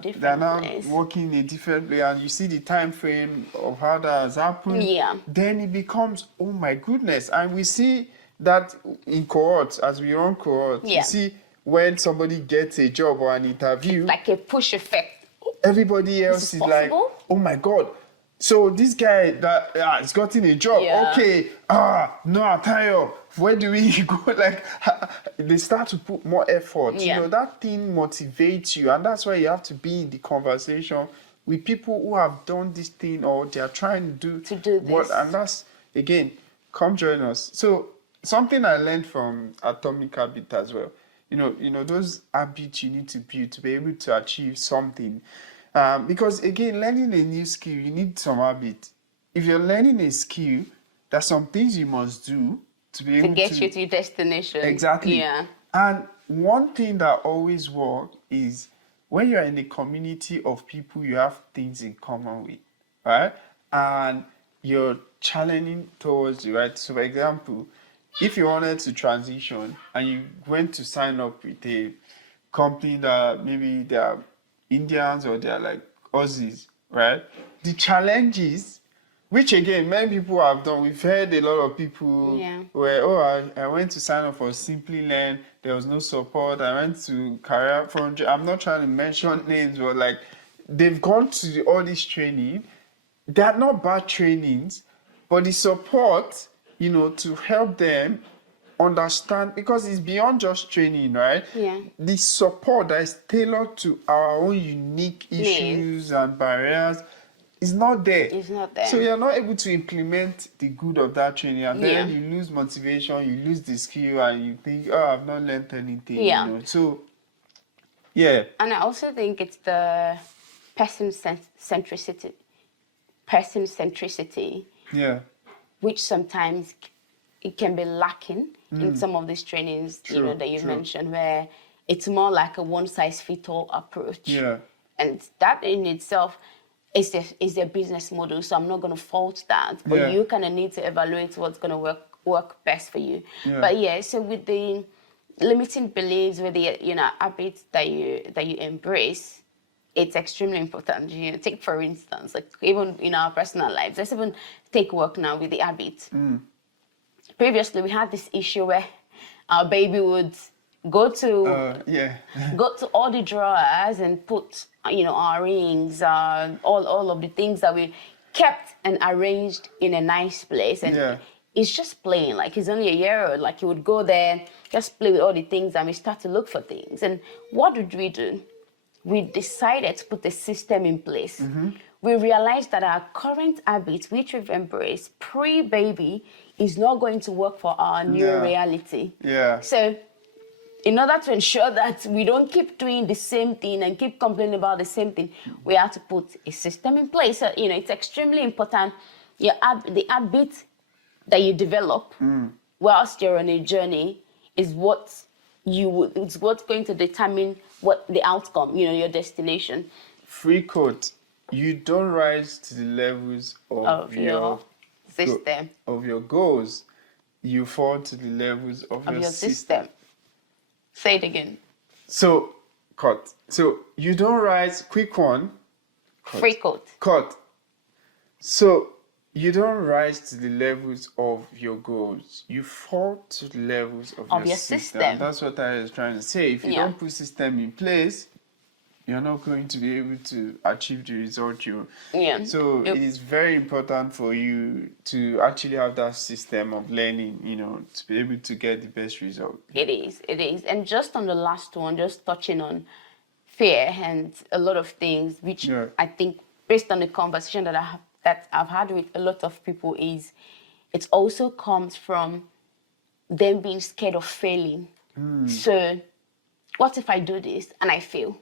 different place, and you see the time frame of how that has happened, then it becomes, oh my goodness. And we see that in cohorts, as we run cohorts, you see when somebody gets a job or an interview, it's like a push effect. Everybody else is like, oh my God. So this guy that has gotten a job, okay, no, Tayo, where do we go? Like, they start to put more effort. That thing motivates you, and that's why you have to be in the conversation with people who have done this thing, or they are trying to do this. And that's, again, come join us. So something I learned from Atomic Habit as well. Those habits you need to build to be able to achieve something. Because again, learning a new skill, you need some habit. If you're learning a skill, there's some things you must do to be able to get you to your destination. Exactly. And one thing that always works is when you're in a community of people you have things in common with, right? And you're challenging towards you, right? So for example, if you wanted to transition and you went to sign up with a company that maybe they are Indians or they're like Aussies, right? The challenges, which again, many people have done. We've heard a lot of people where, I went to sign up for Simply Learn. There was no support. I went to Career Front. I'm not trying to mention names, but like they've gone to all this training. They're not bad trainings, but the support, to help them understand, because it's beyond just training, right? Yeah. The support that is tailored to our own unique issues and barriers is not there. It's not there. So you're not able to implement the good of that training, and then you lose motivation, you lose the skill, and you think, I've not learned anything. Yeah. So, yeah. And I also think it's the person-centricity. Yeah. Which sometimes it can be lacking in some of these trainings, that you mentioned, where it's more like a one-size-fits-all approach. Yeah. And that in itself is their business model, so I'm not going to fault that. But you kind of need to evaluate what's going to work best for you. Yeah. But so with the limiting beliefs, with the habits that you embrace, it's extremely important. Take for instance, like even in our personal lives, let's even take work now with the habit. Previously, we had this issue where our baby would go to go to all the drawers and put our rings, all of the things that we kept and arranged in a nice place, and it's just playing. Like he's only a year old. Like he would go there, just play with all the things, and we start to look for things. And what did we do? We decided to put a system in place. We realized that our current habits, which we've embraced pre-baby, is not going to work for our new reality. Yeah. So in order to ensure that we don't keep doing the same thing and keep complaining about the same thing, we have to put a system in place. So, it's extremely important. The habit that you develop whilst you're on a journey is what's going to determine what the outcome, your destination. Free quote: you don't rise to the levels of your system, of your goals. You fall to the levels of your system. Say it again. So, cut. So, you don't rise, quick one. Cut. Free quote. Cut. So, you don't rise to the levels of your goals. You fall to the levels of your system. That's what I was trying to say. If you don't put system in place, you're not going to be able to achieve the result you. So it is very important for you to actually have that system of learning, to be able to get the best result. It is. And just on the last one, just touching on fear and a lot of things, which I think, based on the conversation that I've had with a lot of people, is it also comes from them being scared of failing. So what if I do this and I fail?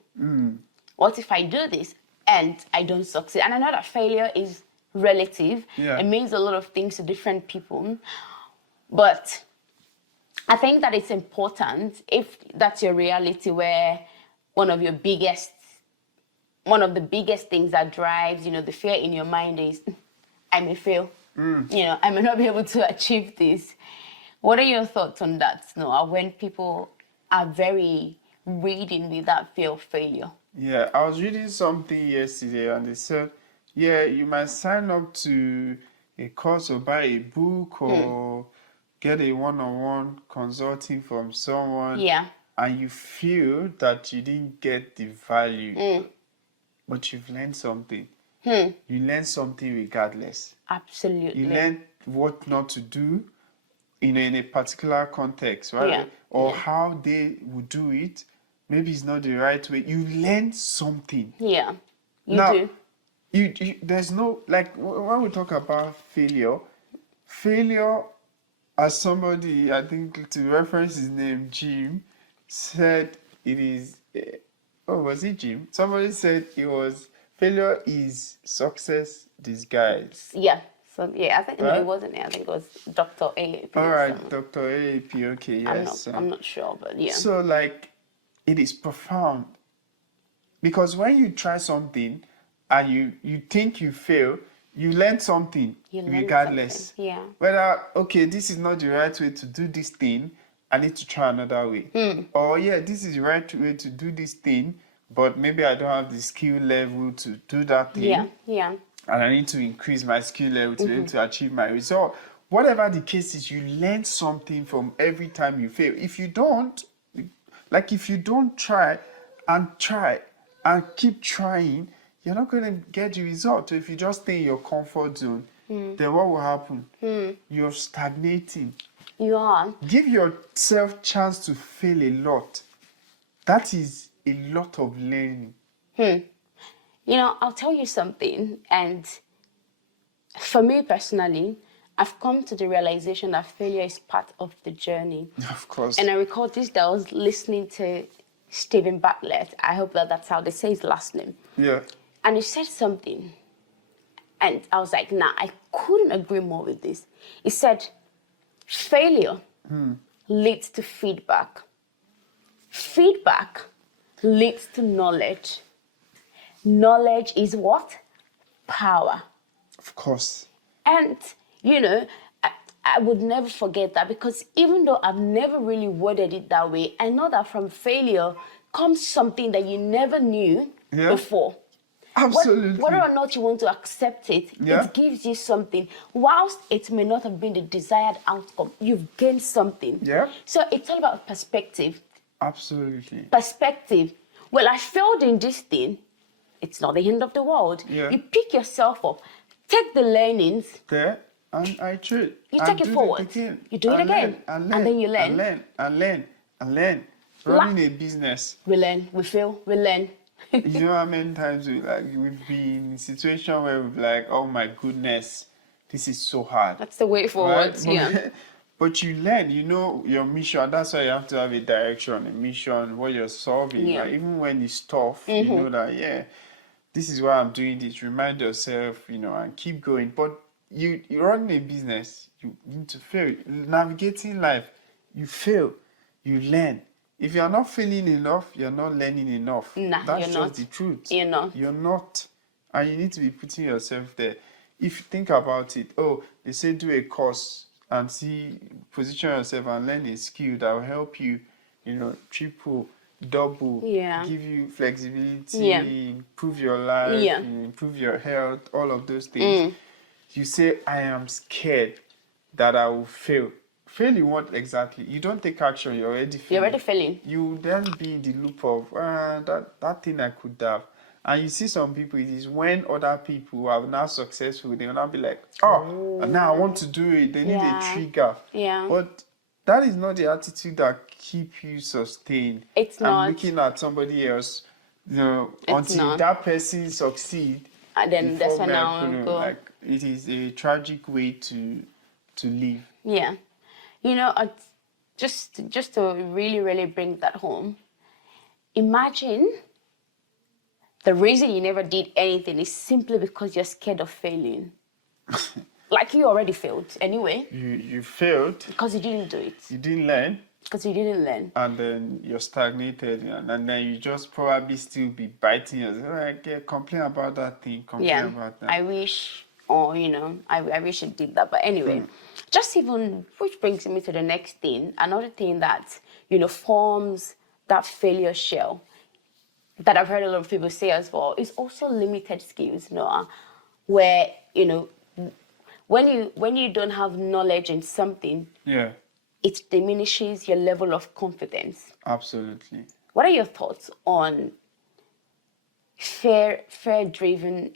What if I do this and I don't succeed? And I know that failure is relative. It means a lot of things to different people. But I think that it's important, if that's your reality, where one of the biggest things that drives, the fear in your mind is, I may fail. I may not be able to achieve this. What are your thoughts on that, Noah, when people are very reading with that fear of failure? Yeah, I was reading something yesterday and they said, you might sign up to a course or buy a book or get a one-on-one consulting from someone, and you feel that you didn't get the value, but you've learned something. You learned something regardless. Absolutely. You learned what not to do in a particular context, right? Or how they would do it. Maybe it's not the right way. You learn something. Yeah, you do. There's no, like, when we talk about failure, as somebody, I think, to reference his name, Jim, said it is, was it Jim? Somebody said failure is success disguised. Yeah. So, I think, no, it wasn't it. I think it was Dr. 𝐂𝐓. All right, Dr. 𝐂𝐓, okay, yes. I'm not sure, but yeah. So, like, it is profound. Because when you try something and you think you fail, you learn something regardless. Yeah. Whether, okay, this is not the right way to do this thing, I need to try another way. Or, this is the right way to do this thing, but maybe I don't have the skill level to do that thing. Yeah. And I need to increase my skill level to be able to achieve my result. Whatever the case is, you learn something from every time you fail. If you don't try and keep trying, you're not going to get the result. So if you just stay in your comfort zone, then what will happen? You're stagnating. You are. Give yourself chance to fail a lot. That is a lot of learning. You know, I'll tell you something, and for me personally, I've come to the realization that failure is part of the journey. Of course. And I recall this day I was listening to Stephen Bartlett. I hope that's how they say his last name. Yeah. And he said something, and I was like, nah, I couldn't agree more with this. He said, failure leads to feedback. Feedback leads to knowledge. Knowledge is what? Power. Of course. And, you know, I would never forget that, because even though I've never really worded it that way, I know that from failure comes something that you never knew before. Absolutely. Whether or not you want to accept it, it gives you something. Whilst it may not have been the desired outcome, you've gained something. Yeah. So it's all about perspective. Absolutely. Perspective. Well, I failed in this thing. It's not the end of the world. Yeah. You pick yourself up, take the learnings. There, and I try. You take it forward. You do it again. And then you learn. And learn. Running a business. We learn. We fail. We learn. You know how many times we've been in a situation where we're like, oh my goodness, this is so hard. That's the way forward. Right? Yeah. But you learn, you know your mission. That's why you have to have a direction, a mission, what you're solving. Yeah. Like, even when it's tough, you know that, this is why I'm doing this. Remind yourself, and keep going. But you run a business, you need to fail. Navigating life, you fail, you learn. If you're not feeling enough, you're not learning enough. Nah, That's you're just not. the truth. You're not. You're not. And you need to be putting yourself there. If you think about it, they say do a course and position yourself and learn a skill that will help you, triple, double, give you flexibility, improve your life, improve your health, all of those things. You say, I am scared that I will fail. Fail in what exactly? You don't take action, you're already failing. You're already failing. You then be in the loop of, that thing I could have. And you see some people, it is when other people are now successful, they will now be like, now I want to do it. They need a trigger. Yeah. But that is not the attitude that keep you sustained. It's not. I'm looking at somebody else, until that person succeed. And then that's when I will go. Like, it is a tragic way to live. Yeah. Just to really, really bring that home, imagine the reason you never did anything is simply because you're scared of failing. Like you already failed anyway. You failed. Because you didn't do it. You didn't learn. Because you didn't learn. And then you're stagnated, and then you just probably still be biting yourself. Complain about that thing, about that. I wish, I wish it did that. But anyway, which brings me to the next thing. Another thing that, forms that failure shell that I've heard a lot of people say as well is also limited skills, Noah, where, when you don't have knowledge in something, it diminishes your level of confidence. Absolutely. What are your thoughts on fear driven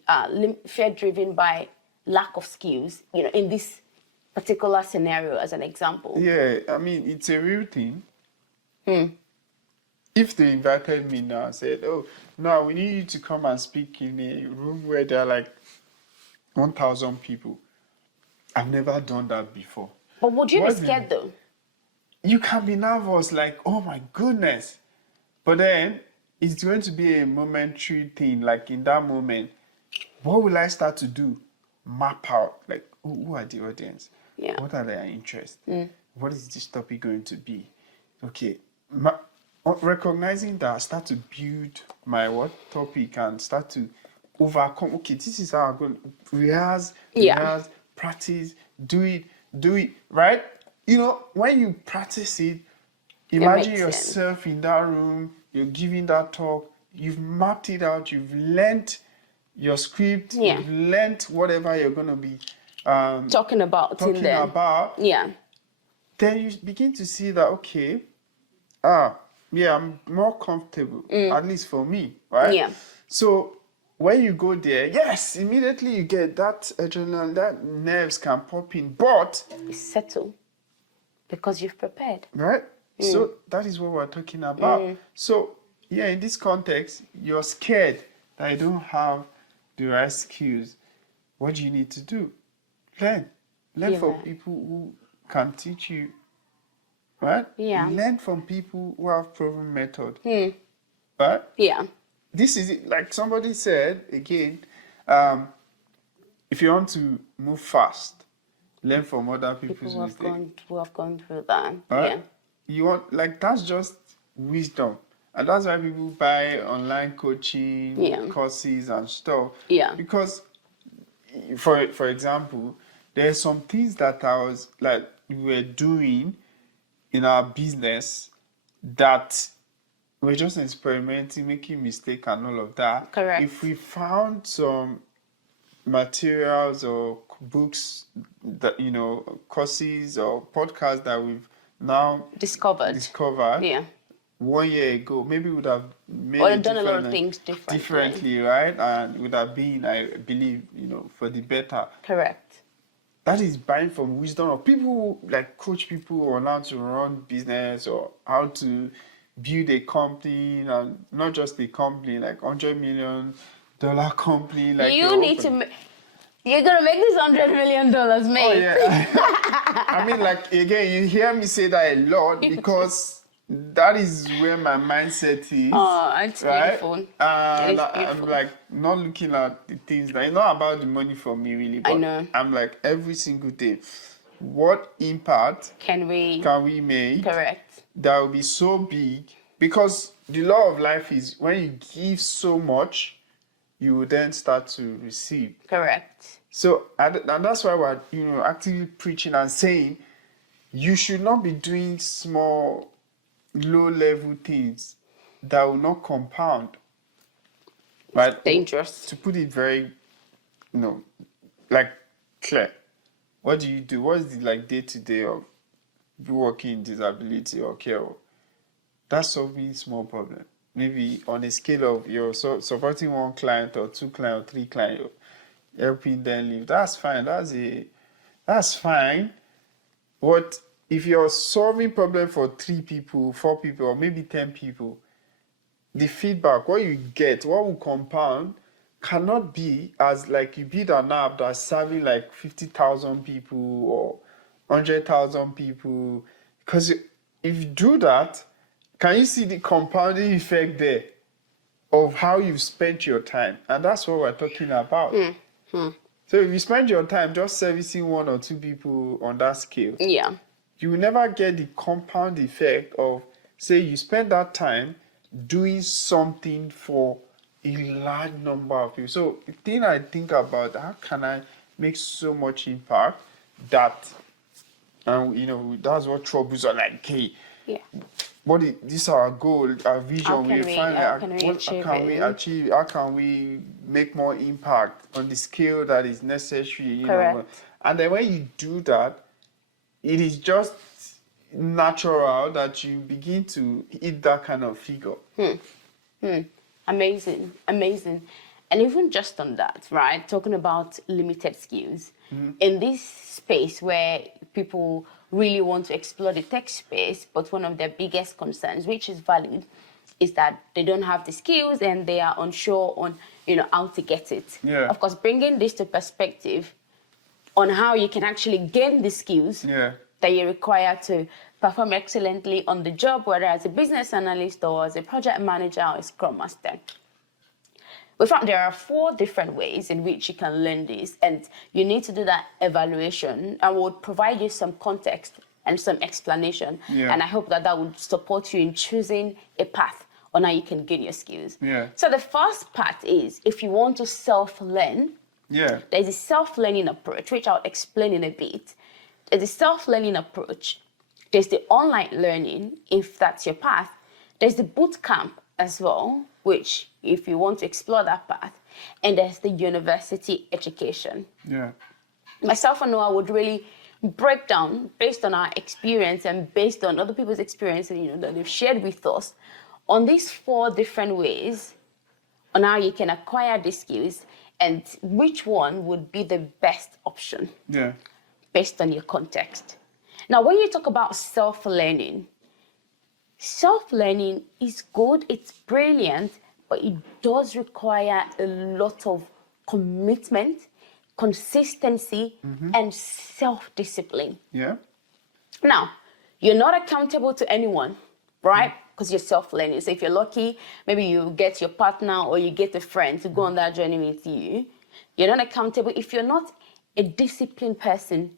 by lack of skills, in this particular scenario as an example? Yeah, I mean, it's a real thing. If they invited me now and said, no, we need you to come and speak in a room where there are like 1,000 people. I've never done that before. But would you be scared though? You can be nervous, like, oh my goodness. But then it's going to be a momentary thing. Like in that moment, what will I start to do? Map out, like, who are the audience? Yeah. What are their interests? What is this topic going to be? Okay. Recognizing that, start to build my topic and start to overcome. Okay, this is how I'm going to rehearse, practice, do it, right? When you practice it, imagine yourself in that room, you're giving that talk, you've mapped it out, you've learned your script, you've learned whatever you're going to be talking about, then you begin to see that, okay, I'm more comfortable, at least for me, right? Yeah. So when you go there, yes, immediately you get that adrenaline, that nerves can pop in, but you settle because you've prepared. Right? So that is what we're talking about. So in this context, you're scared that you don't have the right skills. What do you need to do? Learn from people who can teach you, right? Learn from people who have proven method, right? This is it. Like somebody said again, if you want to move fast, learn from other people's mistakes. Who have gone through that. Right? You want, like, that's just wisdom. And that's why people buy online coaching courses and stuff. Because for example, there's some things that we were doing in our business that we're just experimenting, making mistakes and all of that. Correct. If we found some materials or books that, courses or podcasts that we've now discovered 1 year ago, maybe we would have done a lot of things differently, right? And would have been, I believe, for the better. Correct. That is buying from wisdom of people who, like, coach people on how to run business or how to build a company, and not just a company, like $100 million company. Like you're gonna make this $100 million, mate. Oh yeah. I mean, like, again, you hear me say that a lot because that is where my mindset is. Oh, it's right? beautiful. And I'm like not looking at the things that, it's not about the money for me really, but I know. I'm like, every single day, what impact can we make? Correct. That will be so big, because the law of life is when you give so much, you will then start to receive. Correct. So, and that's why we're actively preaching and saying you should not be doing small, low-level things that will not compound. Right? It's dangerous. To put it very, clear. What do you do? What is the day-to-day of you working in disability or care? That's solving small problem. Maybe on a scale of you're supporting one client or 2 clients or 3 clients, helping them live. That's fine. That's fine. But if you're solving problem for 3 people, 4 people, or maybe 10 people, the feedback, what you get, what will compound, cannot be as like you build an app that's serving like 50,000 people or 100,000 people. Because if you do that, can you see the compounding effect there of how you've spent your time? And that's what we're talking about. So if you spend your time just servicing 1 or 2 people on that scale, you will never get the compound effect of, say, you spend that time doing something for a large number of people. So the thing I think about, how can I make so much impact that, that's what troubles are like, hey, this is our goal, our vision. How can we achieve? How can we make more impact on the scale that is necessary? Correct. And then when you do that, it is just natural that you begin to hit that kind of figure. Amazing. And even just on that, right? Talking about limited skills, in this space where people really want to explore the tech space, but one of their biggest concerns, which is valid, is that they don't have the skills and they are unsure on, how to get it. Of course, bringing this to perspective on how you can actually gain the skills that you require to perform excellently on the job, whether as a business analyst or as a project manager or a scrum master. We found there are 4 different ways in which you can learn this, and you need to do that evaluation, and we'll provide you some context and some explanation. And I hope that would support you in choosing a path on how you can gain your skills. So the first part is, if you want to self-learn, there's a self-learning approach, which I'll explain in a bit. There's a self-learning approach. There's the online learning, if that's your path. There's the boot camp as well, which if you want to explore that path, and there's the university education. Yeah. Myself and Noah would really break down based on our experience and based on other people's experience, and that they've shared with us, on these 4 different ways on how you can acquire these skills and which one would be the best option. Yeah. Based on your context. Now, when you talk about self-learning is good, it's brilliant, but it does require a lot of commitment, consistency, and self-discipline. Yeah. Now, you're not accountable to anyone, right? Because you're self-learning. So if you're lucky, maybe you get your partner or you get a friend to go on that journey with you. You're not accountable. If you're not a disciplined person,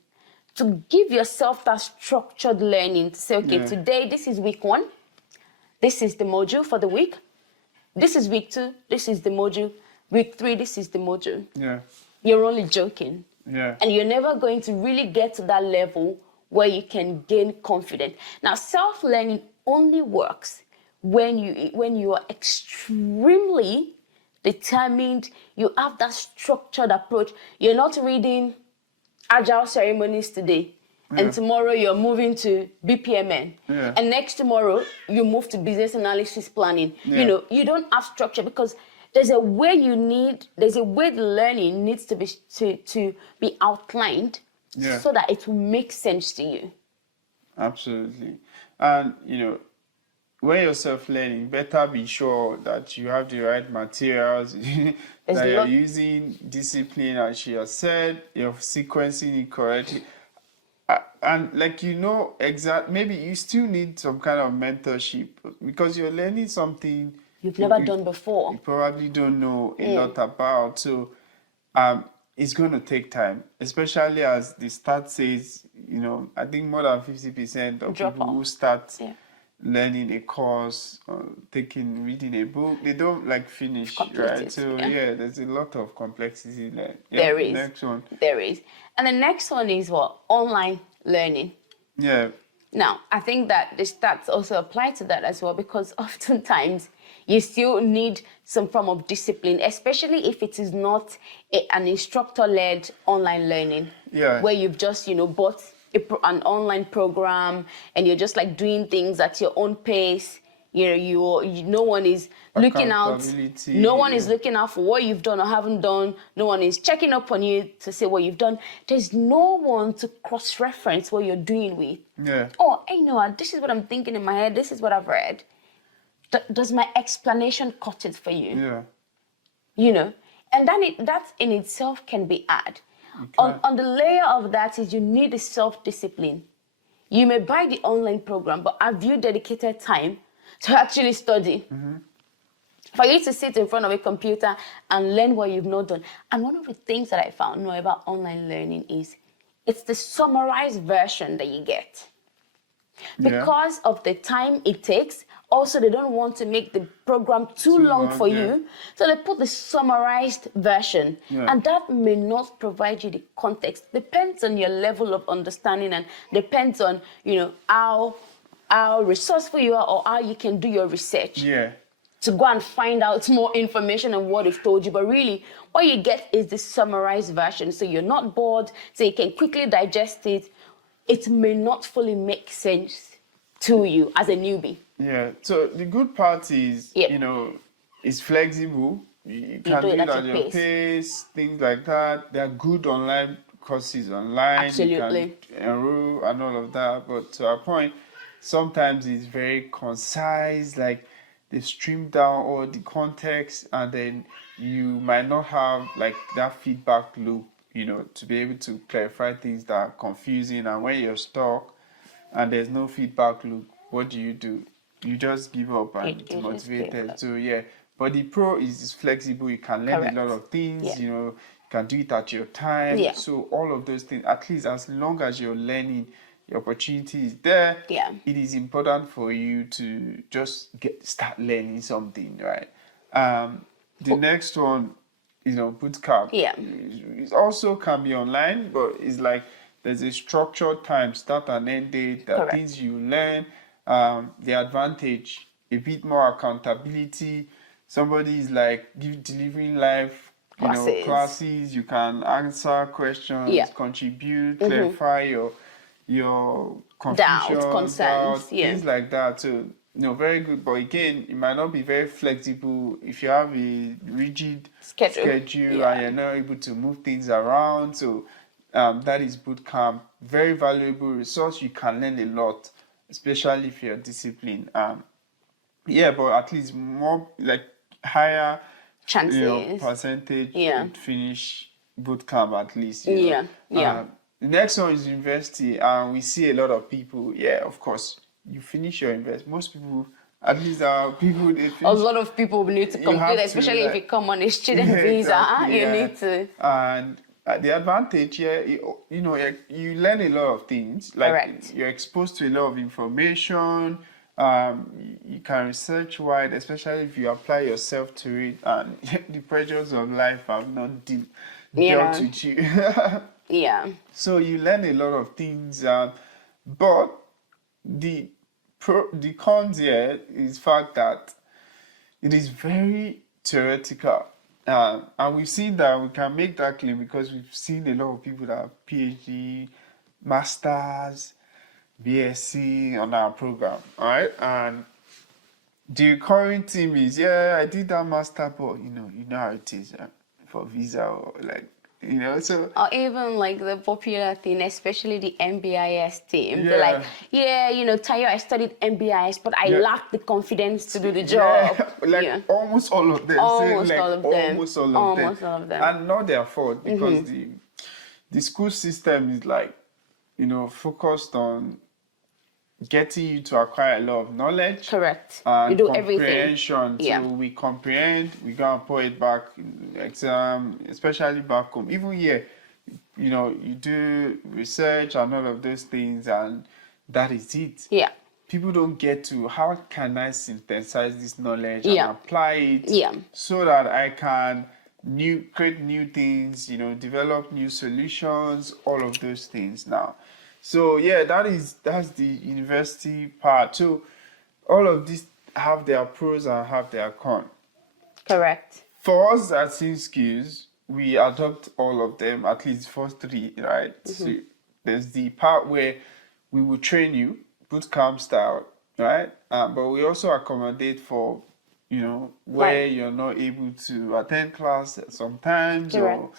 to give yourself that structured learning, to say, okay, today, this is week 1. This is the module for the week. This is week 2. This is the module. Week 3, this is the module. Yeah. You're only joking. Yeah. And you're never going to really get to that level where you can gain confidence. Now, self-learning only works when you are extremely determined, you have that structured approach. You're not reading agile ceremonies today, and tomorrow you're moving to BPMN, and next tomorrow you move to business analysis planning. You don't have structure, because there's a way the learning needs to be outlined, so that it will make sense to you. Absolutely. And when you're self-learning, better be sure that you have the right materials, that you're using discipline, as she has said, you're sequencing it correctly. And maybe you still need some kind of mentorship, because you're learning something you've never done before. You probably don't know a lot about. So it's going to take time, especially as the stat says, I think more than 50% of people who start learning a course or reading a book, they don't finish, right? So there's a lot of complexity there. There is. Next one. There is. And the next one is what? Online learning. Yeah. Now, I think that the stats also apply to that as well, because oftentimes you still need some form of discipline, especially if it is not an instructor-led online learning, where you've just, bought an online program and you're just doing things at your own pace. No one is looking out. No one is looking out for what you've done or haven't done. No one is checking up on you to say what you've done. There's no one to cross-reference what you're doing with. Yeah. Oh, hey, Noah, this is what I'm thinking in my head. This is what I've read. Does my explanation cut it for you? Yeah. And that in itself can be added. On the layer of that is you need a self-discipline. You may buy the online program, but have you dedicated time to actually study? For you to sit in front of a computer and learn what you've not done. And one of the things that I found about online learning is it's the summarized version that you get. Because of the time it takes, also they don't want to make the program too long for you, so they put the summarized version, and that may not provide you the context. Depends on your level of understanding, and depends on how resourceful you are, or how you can do your research to go and find out more information on what they've told you. But really, what you get is the summarized version, so you're not bored, so you can quickly digest it. It may not fully make sense to you as a newbie. Yeah. So the good part is, it's flexible. You can do it at your pace, things like that. There are good online courses online. Absolutely. You can enroll and all of that. But to our point, sometimes it's very concise, they stream down all the context, and then you might not have that feedback loop, to be able to clarify things that are confusing. And when you're stuck and there's no feedback loop, what do? You just give up and demotivated. So but the pro is flexible. You can learn a lot of things. You can do it at your time. So all of those things, at least as long as you're learning, the opportunity is there. It is important for you to just start learning something, right? The next one, boot camp. It also can be online, but it's there's a structured time, start and end date. There are things you learn. The advantage a bit more accountability. Somebody is like delivering live classes. You can answer questions, contribute, clarify your confusion, concerns, things like that. So, very good. But again, it might not be very flexible if you have a rigid schedule and you're not able to move things around. So, that is boot camp. Very valuable resource. You can learn a lot, especially if you're disciplined. But at least more like higher chances, percentage would finish boot camp at least. The next one is university, and we see a lot of people. Of course, you finish your invest. Most people, at least people, they finish. A lot of people will need to complete, especially if you come on a student visa. You need to. And the advantage here, you learn a lot of things. Like Correct. You're exposed to a lot of information. You can research wide, especially if you apply yourself to it, and the pressures of life have not dealt with you. So you learn a lot of things, but the cons here is fact that it is very theoretical, and we've seen that we can make that claim because we've seen a lot of people that have PhD, masters, BSc on our program, all right? And the current team is, I did that master, but you know how it is for visa or like, so. Or even like the popular thing, especially the MBIS team. They're like, Tayo, I studied MBIS, but I lack the confidence to do the job. Almost all of them. Almost all of them. And not their fault, because the school system is like, focused on getting you to acquire a lot of knowledge. Correct. And you do comprehension. everything. So we comprehend, we go and pour it back in exam, especially back home. Even here, you do research and all of those things, and that is it. People don't get to, how can I synthesize this knowledge and apply it so that I can create new things, develop new solutions, all of those things now. So that's the university part. So all of these have their pros and have their cons. Correct. For us at 𝐂𝐻𝐍𝐄𝐓, we adopt all of them, at least first three, right? So there's the part where we will train you, boot camp style, right? But we also accommodate for, where you're not able to attend class sometimes. Correct. Or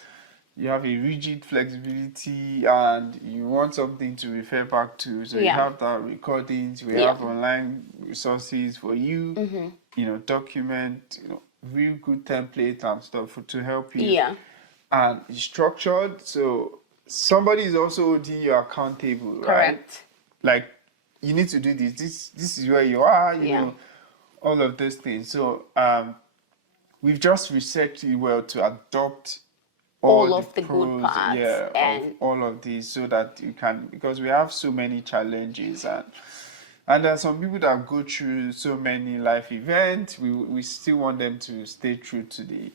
you have a rigid flexibility and you want something to refer back to. So you have that recordings, we have online resources for you, document, real good template and stuff to help you. And it's structured, so somebody is also holding you accountable, right? Correct. Like, you need to do this. This is where you are, you know, all of those things. So we've just researched it well to adopt all of the good parts, of all of these, so that you can, because we have so many challenges, and there are some people that go through so many life events. We still want them to stay true to the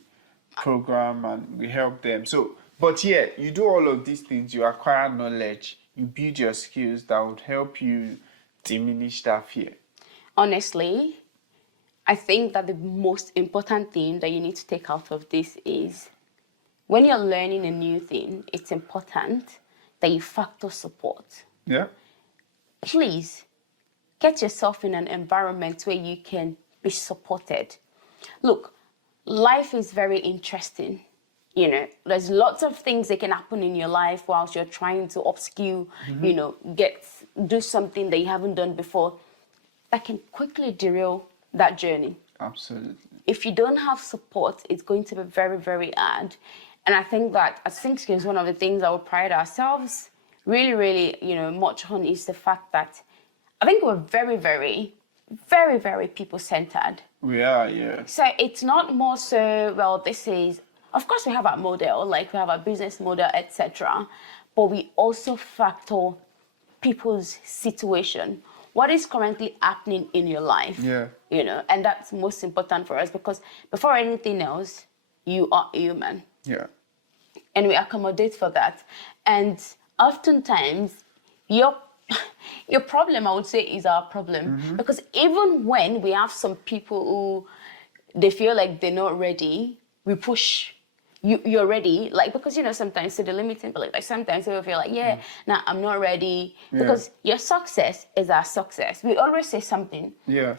program, and we help them. So, but you do all of these things, you acquire knowledge, you build your skills that would help you diminish that fear. Honestly, I think that the most important thing that you need to take out of this is, when you're learning a new thing, it's important that you factor support. Please get yourself in an environment where you can be supported. Look, life is very interesting. There's lots of things that can happen in your life whilst you're trying to upskill, do something that you haven't done before, that can quickly derail that journey. Absolutely. If you don't have support, it's going to be very, very hard. And I think that at 𝐂𝐻𝐍𝐄𝐓, one of the things that we pride ourselves really, really, much on is the fact that I think we're very, very, very, very people-centered. We are, So it's not more so, well, this is, of course we have our model, like we have our business model, etc. But we also factor people's situation. What is currently happening in your life? And that's most important for us, because before anything else, you are human. And we accommodate for that. And oftentimes, your Your problem, I would say, is our problem. Because even when we have some people who they feel like they're not ready, we push. You're ready, like, because sometimes to the limiting belief, like sometimes people feel like, nah, I'm not ready, because your success is our success. We always say something. Yeah.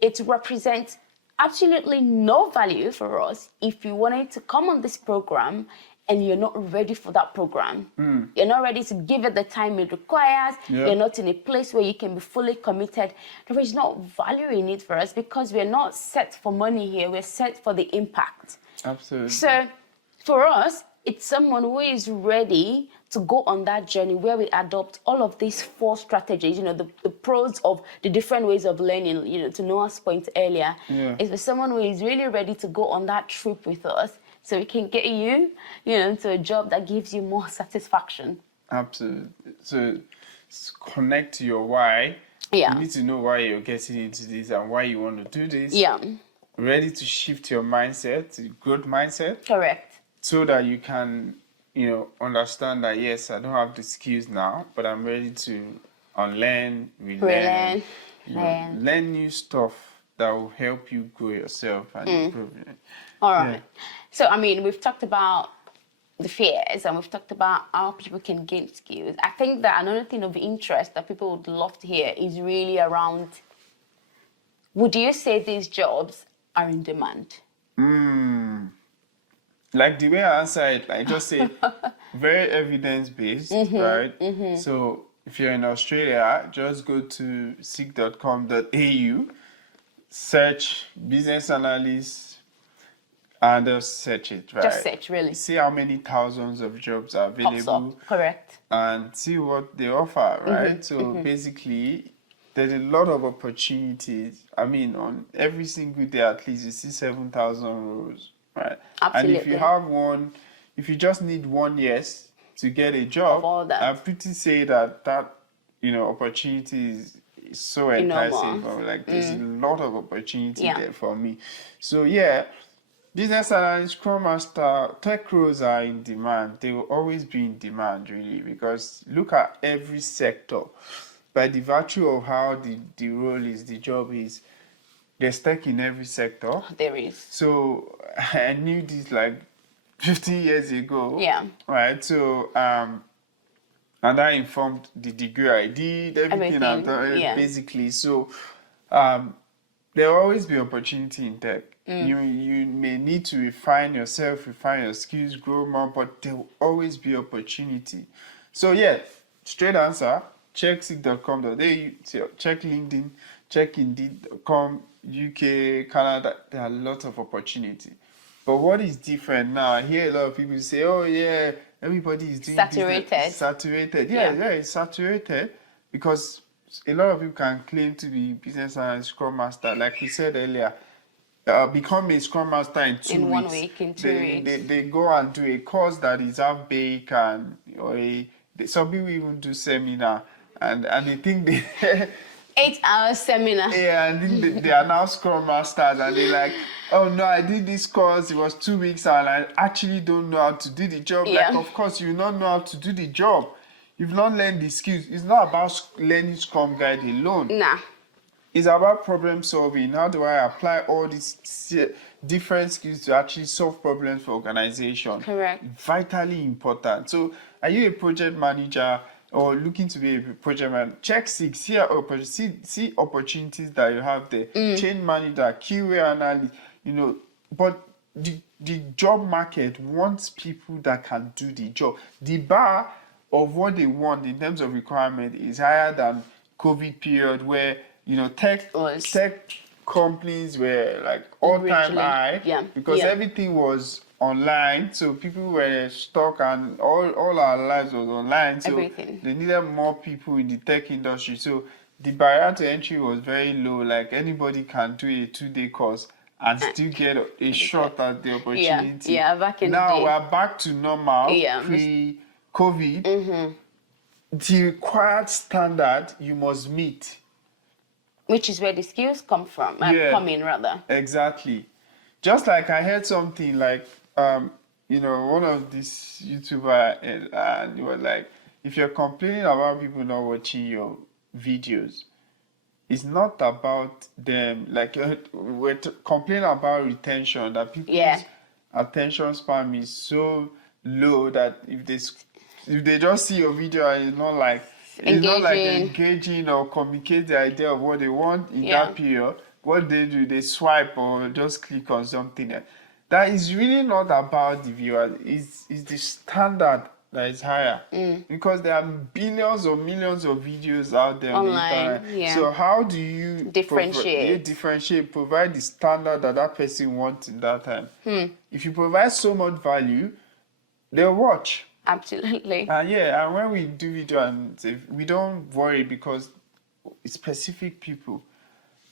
It represents absolutely no value for us if you wanted to come on this program and you're not ready for that program. You're not ready to give it the time it requires. You're not in a place where you can be fully committed. There is no value in it for us because we're not set for money here. We're set for the impact. Absolutely. So for us, it's someone who is ready to go on that journey where we adopt all of these 4 strategies, the pros of the different ways of learning, to Noah's point earlier, is for someone who is really ready to go on that trip with us so we can get you, to a job that gives you more satisfaction. Absolutely. So connect to your why. Yeah. You need to know why you're getting into this and why you want to do this. Yeah. Ready to shift your mindset to growth mindset. Correct. So that you can, understand that, yes, I don't have the skills now, but I'm ready to unlearn, relearn, learn new stuff that will help you grow yourself and improve it. All right. So, we've talked about the fears and we've talked about how people can gain skills. I think that another thing of interest that people would love to hear is really around, would you say these jobs are in demand? Like the way I answer it, I just say very evidence-based, right? So if you're in Australia, just go to seek.com.au, search business analyst, and just search it, right? Just search, really. See how many thousands of jobs are available. Correct. And see what they offer, right? So basically, there's a lot of opportunities. On every single day, at least you see 7,000 roles. Right. Absolutely. And if you have one, if you just need 1 year to get a job, I'm pretty say that opportunity is so enticing. Like there's a lot of opportunity there for me. So business analyst, Scrum Master, tech roles are in demand. They will always be in demand, really, because look at every sector. By the virtue of how the role is, the job is, there's tech in every sector. There is. So I knew this like 15 years ago. Yeah. Right. So and that informed the degree I did, everything I've done, basically. So there will always be opportunity in tech. You may need to refine yourself, refine your skills, grow more, but there will always be opportunity. So straight answer, check seek.com.au, check LinkedIn, check Indeed.com, UK, Canada. There are lots of opportunity. But what is different now? I hear a lot of people say, "Oh yeah, everybody is doing saturated." Business. Saturated. Yeah, it's saturated because a lot of people can claim to be business analyst, Scrum Master. Like we said earlier, become a Scrum Master in 2 weeks. In 1 week, in 2 weeks. They go and do a course that is half baked some people even do seminar and they think they 8-hour seminar. Yeah, and they are now Scrum Masters and they're like, oh no, I did this course, it was 2 weeks and I actually don't know how to do the job. Like, of course, you don't know how to do the job. You've not learned the skills. It's not about learning Scrum Guide alone. Nah. It's about problem solving. How do I apply all these different skills to actually solve problems for organization? Correct. Vitally important. So, are you a project manager or looking to be a project manager? Check Seek, see opportunities that you have there. Change manager, QA analyst, but the job market wants people that can do the job. The bar of what they want in terms of requirement is higher than COVID period where tech companies were like all-time high because everything was online, so people were stuck and all our lives was online, so they needed more people in the tech industry. So the barrier to entry was very low, like anybody can do a 2-day course and still get a shot at the opportunity. Back in now the day. We're back to normal pre-COVID. The required standard you must meet, which is where the skills come in rather. Exactly. Just like I heard something like one of these YouTuber and he was like, if you're complaining about people not watching your videos, it's not about them. Like we're complaining about retention, that people's attention span is so low that if they just see your video and it's not like engaging or communicate the idea of what they want in that period, what they do, they swipe or just click on something. That is really not about the viewer. It's the standard that is higher, because there are billions or millions of videos out there online. On the internet. So how do you differentiate, provide the standard that that person wants in that time? If you provide so much value, they'll watch. Absolutely. And when we do video, and we don't worry because it's specific people.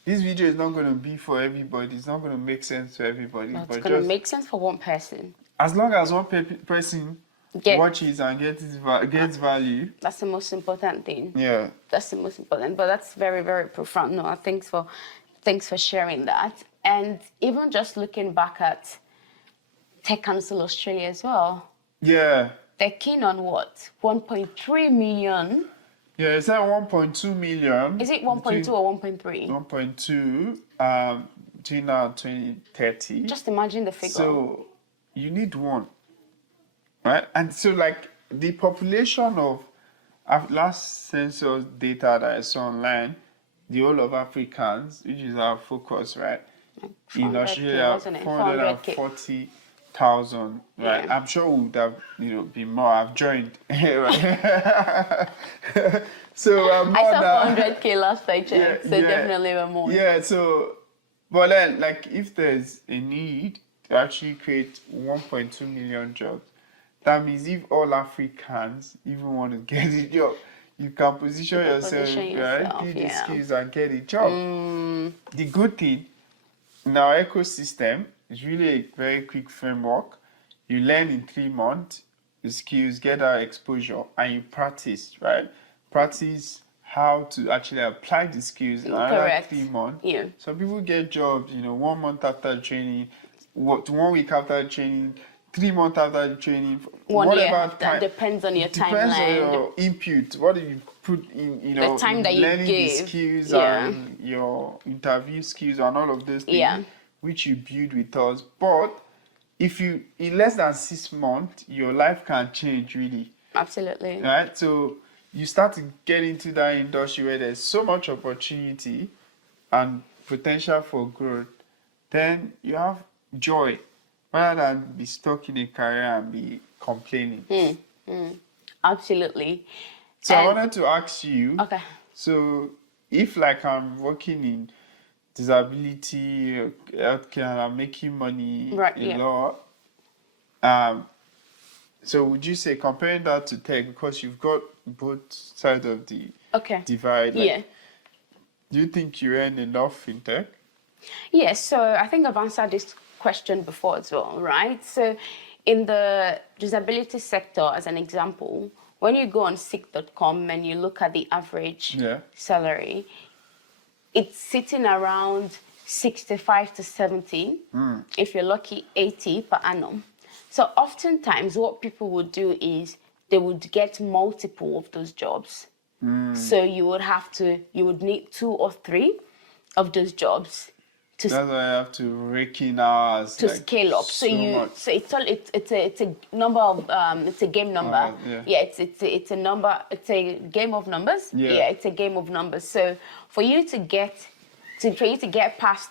This video is not going to be for everybody. It's not going to make sense to everybody. No, it's going to make sense for one person. As long as one person watches and gets value. That's the most important thing. Yeah. That's the most important. But that's very, very profound. No, thanks for sharing that. And even just looking back at Tech Council Australia as well. Yeah. They're keen on what? 1.3 million. Yeah, it's at 1.2 million. Is it 1.2 or 1.3? 1.2 between now and 2030. Just imagine the figure. So you need one, right? And so like the population of last census data that I saw online, the whole of Africans, which is our focus, right? In Australia, 440,000, right? Yeah. I'm sure we would have, been more. I've joined. So I saw 400K last I checked, so definitely we're more. Yeah, so, but then, like, if there's a need to actually create 1.2 million jobs, that means if all Africans even want to get a job, you can position yourself, right? Build the skills and get a job. The good thing in our ecosystem is really a very quick framework. You learn in 3 months the skills, get that exposure, and you practice, right? Practice how to actually apply the skills in another 3 months. Yeah. Some people get jobs, 1 month after training, 1 week after training, 3 months after the training. 1 year after. Depends on your timeline. Depends on your input. What do you put in, the time that you learning give. The skills and your interview skills and all of those things, which you build with us. But if you, in less than 6 months, your life can change really. Absolutely. Right? So you start to get into that industry where there's so much opportunity and potential for growth, then you have joy rather than be stuck in a career and be complaining. Absolutely. So I wanted to ask you, okay. So if like I'm working in disability, healthcare, and I'm making money a lot, so would you say, comparing that to tech, because you've got both sides of the divide, like, do you think you earn enough in tech? Yes, so I think I've answered this question before as well, right? So in the disability sector, as an example, when you go on sick.com and you look at the average salary, it's sitting around 65 to 70, if you're lucky, 80 per annum. So oftentimes what people would do is they would get multiple of those jobs. So you would need 2 or 3 of those jobs. That's why I have to rake in hours to scale up. So it's a number of it's a game number. It's a number. It's a game of numbers. It's a game of numbers. So for you to get past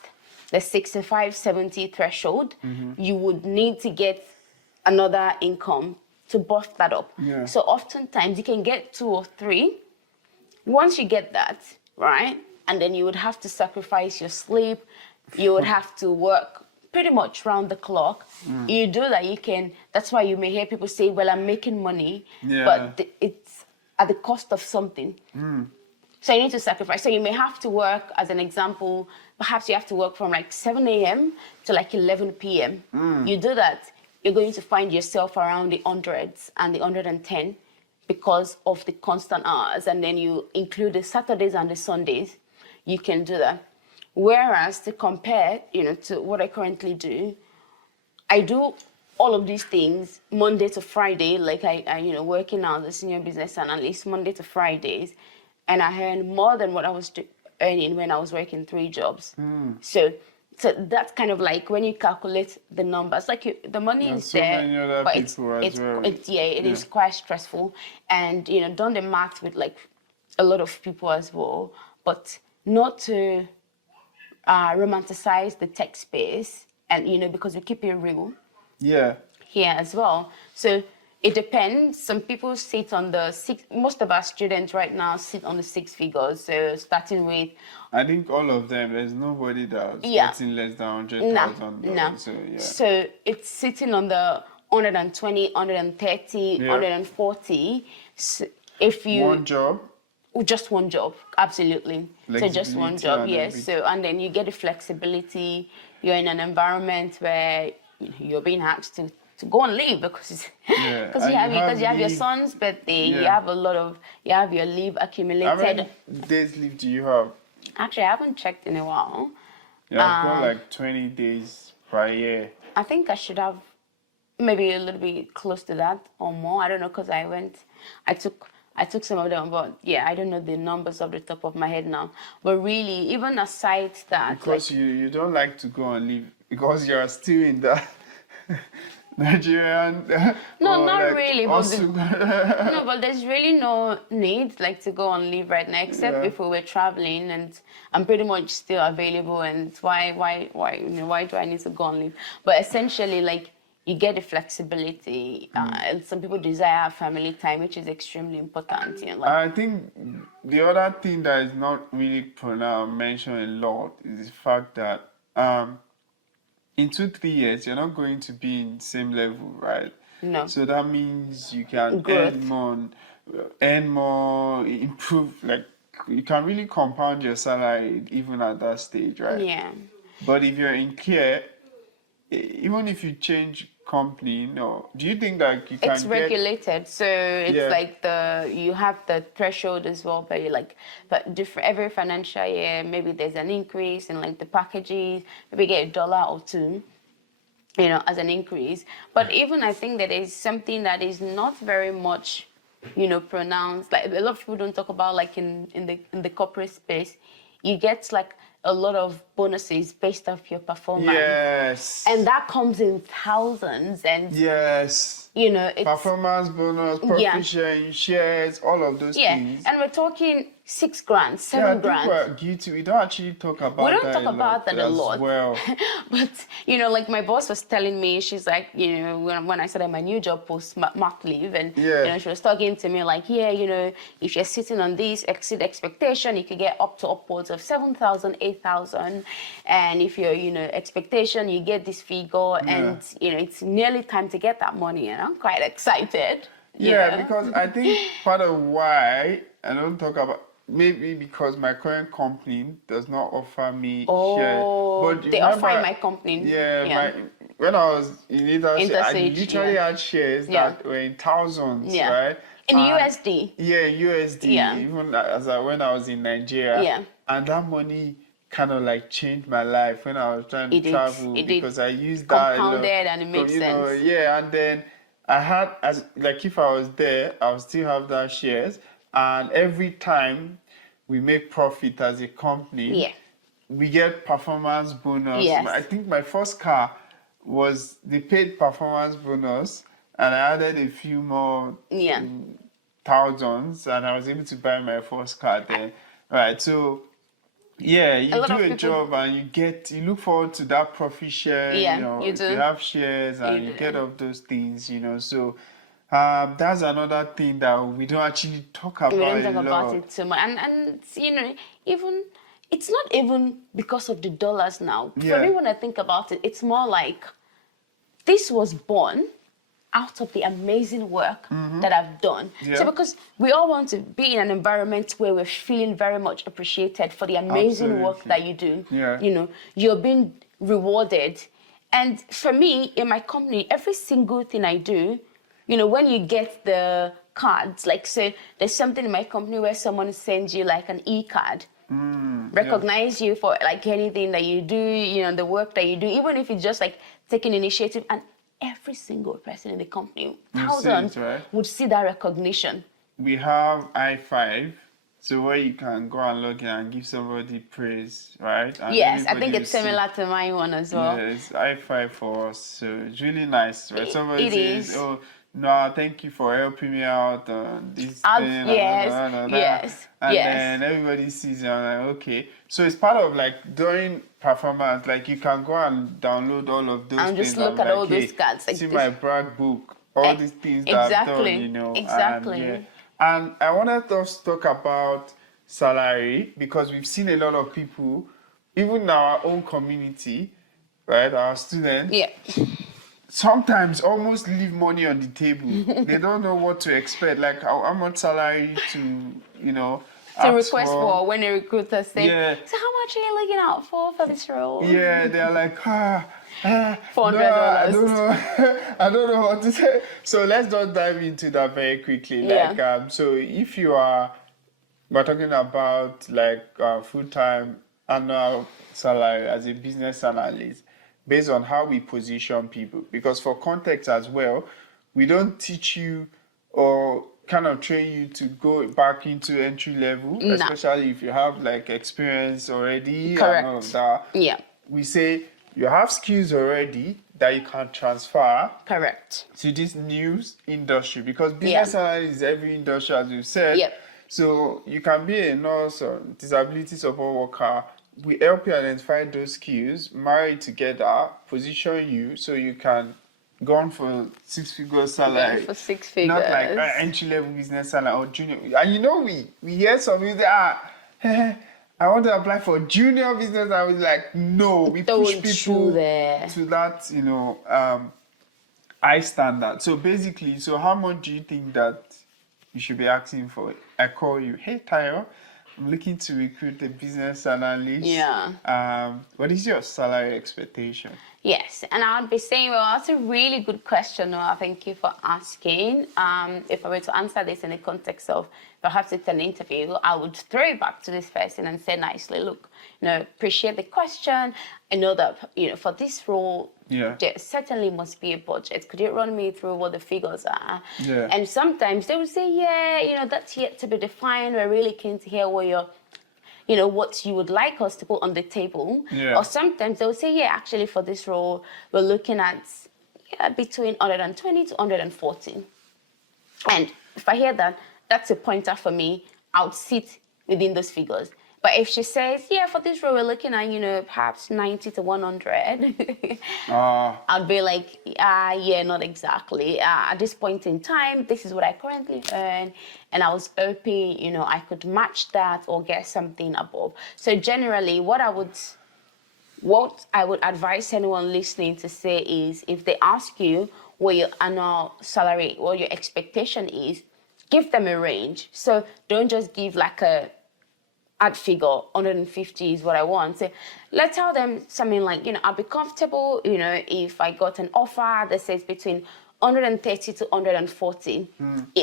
the 65, 70 threshold, you would need to get another income to boost that up. So oftentimes you can get 2 or 3. Once you get that, right, and then you would have to sacrifice your sleep. You would have to work pretty much round the clock. You do that, you can. That's why you may hear people say, well, I'm making money, but it's at the cost of something. So you need to sacrifice. So you may have to work, as an example, perhaps you have to work from like 7 a.m. to like 11 p.m. You do that, you're going to find yourself around the hundreds and the 110 because of the constant hours. And then you include the Saturdays and the Sundays, you can do that. Whereas to compare, to what I currently do, I do all of these things Monday to Friday, like I working now as a senior business analyst Monday to Fridays, and I earn more than what I was earning when I was working 3 jobs. So that's kind of like when you calculate the numbers, like the money is so there, many other but people as well. it is quite stressful, and done the math with like a lot of people as well, but not to romanticize the tech space, and because we keep it real. Yeah. Here as well. So it depends. Some people sit on the most of our students right now sit on the 6 figures. So starting with, I think all of them, there's nobody that's getting less than $100,000. No. So, yeah. So it's sitting on the 120, 130, 140. So if you one job. Just one job, absolutely. So just one job, yes. So and then you get the flexibility. You're in an environment where you're being asked to go on leave because you have your son's birthday. You have you have your leave accumulated. How many days leave do you have? Actually, I haven't checked in a while. Yeah, I've got like 20 days per year. I think I should have maybe a little bit close to that or more. I don't know, because I took some of them, but yeah, I don't know the numbers off the top of my head now. But really, even aside that, because you don't like to go on leave because you're still in the Nigerian. No, not like really. But there's really no need like to go on leave right now, except if we were traveling, and I'm pretty much still available. And why do I need to go on leave? But essentially, like, you get the flexibility. Some people desire family time, which is extremely important. I think the other thing that is not really mentioned a lot is the fact that in 2-3 years you're not going to be in the same level, right? No. So that means you can earn more, improve. Like, you can really compound your salary even at that stage, right? Yeah. But if you're in care, even if you change company, do you think that you can it's regulated, so it's like you have the threshold as well, but but every financial year maybe there's an increase in like the packages, maybe get $1 or $2 as an increase. But even I think that is something that is not very much pronounced. Like, a lot of people don't talk about, like, in the corporate space, you get like a lot of bonuses based off your performance. Yes. And that comes in thousands. And yes. It's performance bonus, profit sharing, shares, all of those things. And we're talking $6,000, $7,000. I think we're guilty. We don't actually talk about that. We don't talk about that a lot. Well. But like my boss was telling me, she's like, when I started my new job post mat leave, and she was talking to me like, if you're sitting on this exceed expectation, you could get up to upwards of 7,000, 8,000, and if you're expectation, you get this figure, and it's nearly time to get that money, and I'm quite excited. Yeah, because I think part of why I don't talk about, maybe because my current company does not offer me shares. But they offer in my company. When I was in Intersage, I literally had shares that were in thousands, right? In USD. Yeah, USD. Yeah. Even when I was in Nigeria. Yeah. And that money kind of like changed my life when I was trying to travel, because I used that. Compounded, and it makes sense. And then I had, if I was there, I would still have that shares. And every time we make profit as a company, we get performance bonus. Yes. I think my first car was the paid performance bonus, and I added a few more thousands, and I was able to buy my first car then. Right, so you do a job and you look forward to that profit share. You do. You have shares and you get off those things, so that's another thing that we don't actually talk about. We don't talk about it too much, and even it's not even because of the dollars now. For me, when I think about it, it's more like this was born out of the amazing work that I've done. So because we all want to be in an environment where we're feeling very much appreciated for the amazing work that you do. You're being rewarded. And for me, in my company, every single thing I do, when you get the cards, like, say there's something in my company where someone sends you like an e-card, recognize you for like anything that you do, the work that you do, even if it's just like taking initiative, and every single person in the company, thousands, would see that recognition. We have 𝐖𝐈𝐓, so where you can go and log in and give somebody praise, right? And yes, I think it's similar to my one as well. Yeah, it's 𝐖𝐈𝐓 for us, so it's really nice, right? Somebody says, oh, no, thank you for helping me out on this thing. Yes, and then everybody sees it, and like, okay. So it's part of like during performance, like you can go and download all of those and things. Just look at all those cards. Like see my brag book, all these things that I've done, you know. Exactly. And I wanted us to talk about salary because we've seen a lot of people, even in our own community, right, our students, sometimes almost leave money on the table. They don't know what to expect, like how much salary to, you know, to request for when a recruiter says, so how much are you looking out for this role? Yeah, they're like, $400. No, I don't know what to say. So let's just dive into that very quickly. Like, so if we're talking about like full-time annual salary as a business analyst, based on how we position people, because for context as well, we don't teach you or kind of train you to go back into entry level, especially if you have like experience already. Correct. And all of that. Yeah. We say you have skills already that you can transfer. Correct. To this new industry, because business analysis is every industry, as we've said. Yep. So you can be a nurse or disability support worker. We help you identify those skills, marry together, position you so you can go on for six-figure salary. For 6 figures. Not like entry-level business salary or junior. And you know, we hear some people say, I want to apply for junior business. I was like, no, we push people to that, you know, high standard. So basically, so how much do you think that you should be asking for? I call you, hey, Tayo, I'm looking to recruit a business analyst. Yeah. What is your salary expectation? Yes, and I'd be saying, well, that's a really good question, Noah. Thank you for asking. If I were to answer this in the context of perhaps it's an interview, I would throw it back to this person and say nicely, look, you know, appreciate the question. I know that, you know, for this role, there certainly must be a budget. Could you run me through what the figures are? Yeah. And sometimes they would say, yeah, you know, that's yet to be defined. We're really keen to hear what you're, you know, what you would like us to put on the table. Yeah. Or sometimes they'll say, yeah, actually for this role, we're looking at between 120 to 140. And if I hear that, that's a pointer for me. I would sit within those figures. But if she says, yeah, for this role, we're looking at, you know, perhaps 90 to 100, I'd be like, yeah, not exactly. At this point in time, this is what I currently earn. And I was hoping, you know, I could match that or get something above. So generally, what I would advise anyone listening to say is, if they ask you what your annual salary, what your expectation is, give them a range. So don't just give like a ad figure, 150 is what I want. So let's tell them something like, you know, I'll be comfortable, you know, if I got an offer that says between 130 to 140.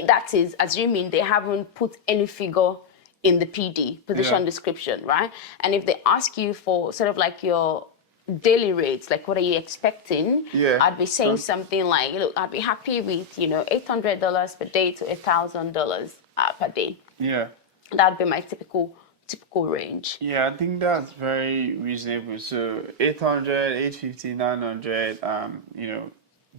That is assuming they haven't put any figure in the PD, position description, right? And if they ask you for sort of like your daily rates, like what are you expecting? I'd be saying something like, look, I'd be happy with, you know, $800 per day to $1,000 per day. Yeah. That'd be my typical range. Yeah, I think that's very reasonable. So 800, 850, 900, you know,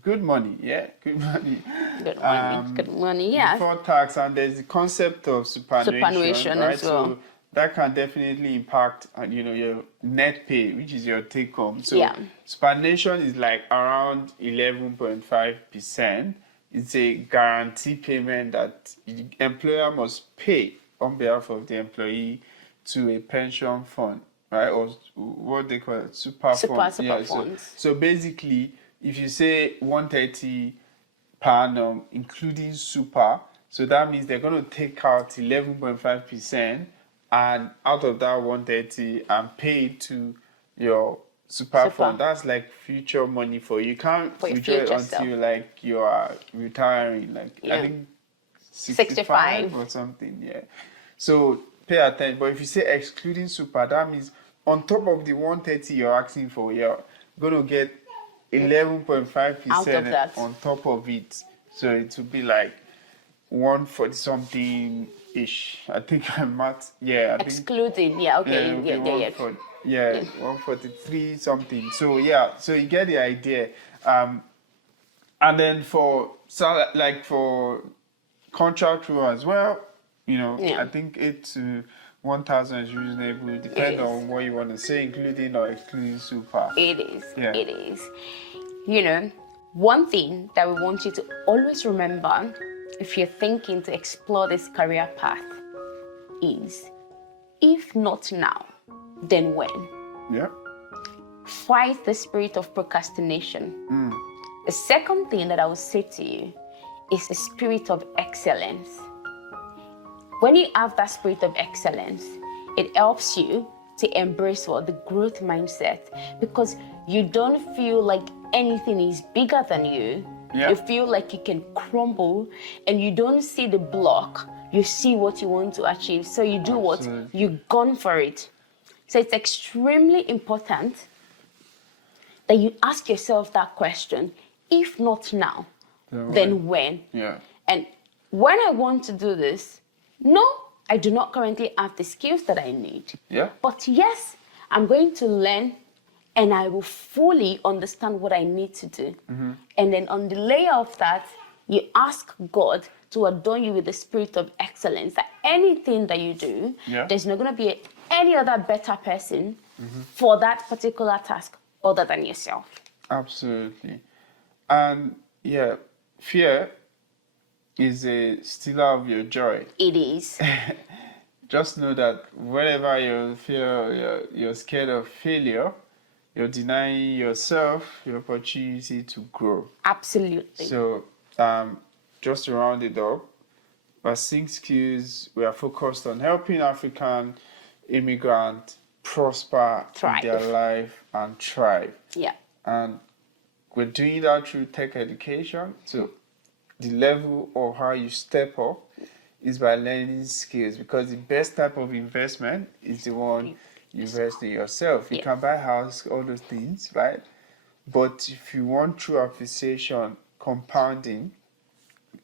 good money. Yeah, good money. Good money, yeah. Before tax, and there's the concept of superannuation, right? As well. So that can definitely impact, you know, your net pay, which is your take home. So superannuation is like around 11.5%. It's a guarantee payment that the employer must pay on behalf of the employee to a pension fund, right? Or what they call it, super funds. So basically, if you say 130 per annum, including super, so that means they're going to take out 11.5%, and out of that 130 and pay to your super fund. That's like future money for you. You can't withdraw it until like you are retiring, like I think 65 or something. Yeah. So pay attention. But if you say excluding super, that means on top of the 130 you're asking for, you're going to get 11.5% on top of it. So it would be like 140 something ish. I think I'm math. Yeah. Excluding. Yeah. Okay. Yeah. 143 something. So yeah. So you get the idea. And then for contract rule as well, I think 8 to 1,000 is reasonable, depending on what you want to say, including or excluding super. It is. Yeah. It is. One thing that we want you to always remember if you're thinking to explore this career path is, if not now, then when? Yeah. Fight the spirit of procrastination. The second thing that I will say to you is the spirit of excellence. When you have that spirit of excellence, it helps you to embrace the growth mindset, because you don't feel like anything is bigger than you. Yeah. You feel like you can crumble, and you don't see the block, you see what you want to achieve. So you do what? You gone for it. So it's extremely important that you ask yourself that question. If not now, then when? Yeah. And when I want to do this, no, I do not currently have the skills that I need. Yeah. But yes, I'm going to learn, and I will fully understand what I need to do. And then on the layer of that, you ask God to adorn you with the spirit of excellence, that anything that you do, there's not going to be any other better person for that particular task other than yourself. Absolutely. And yeah, fear is a stealer of your joy. It is. Just know that whenever you're scared of failure, you're denying yourself your opportunity to grow. Absolutely. So, just to round it up, at 𝐂𝐻𝐍𝐄𝐓, we are focused on helping African immigrants prosper in their life and thrive. Yeah. And we're doing that through tech education. So the level of how you step up is by learning skills, because the best type of investment is the one you invest in yourself. You can buy a house, all those things, right? But if you want true appreciation, compounding,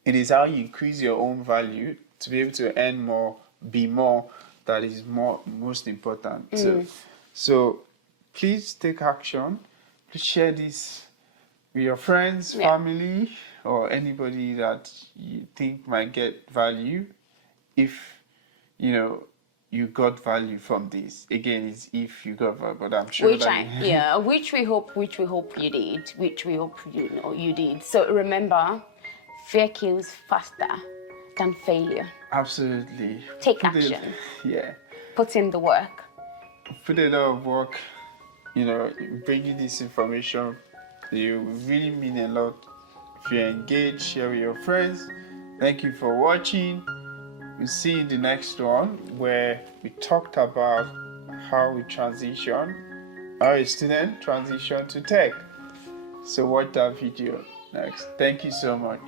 it is how you increase your own value to be able to earn more, be more, that is most important. So please take action. Please share this with your friends, family, or anybody that you think might get value. If you got value from this. Again, it's if you got value, but I'm sure which we hope you did, which we hope you did. So remember, fear kills faster than failure. Absolutely. Take action. Yeah. Put in the work. Put a lot of work. Bringing this information, you really mean a lot. If you're engaged, share with your friends. Thank you for watching. We'll see you in the next one, where we talked about how a student transition to tech. So watch that video next. Thank you so much.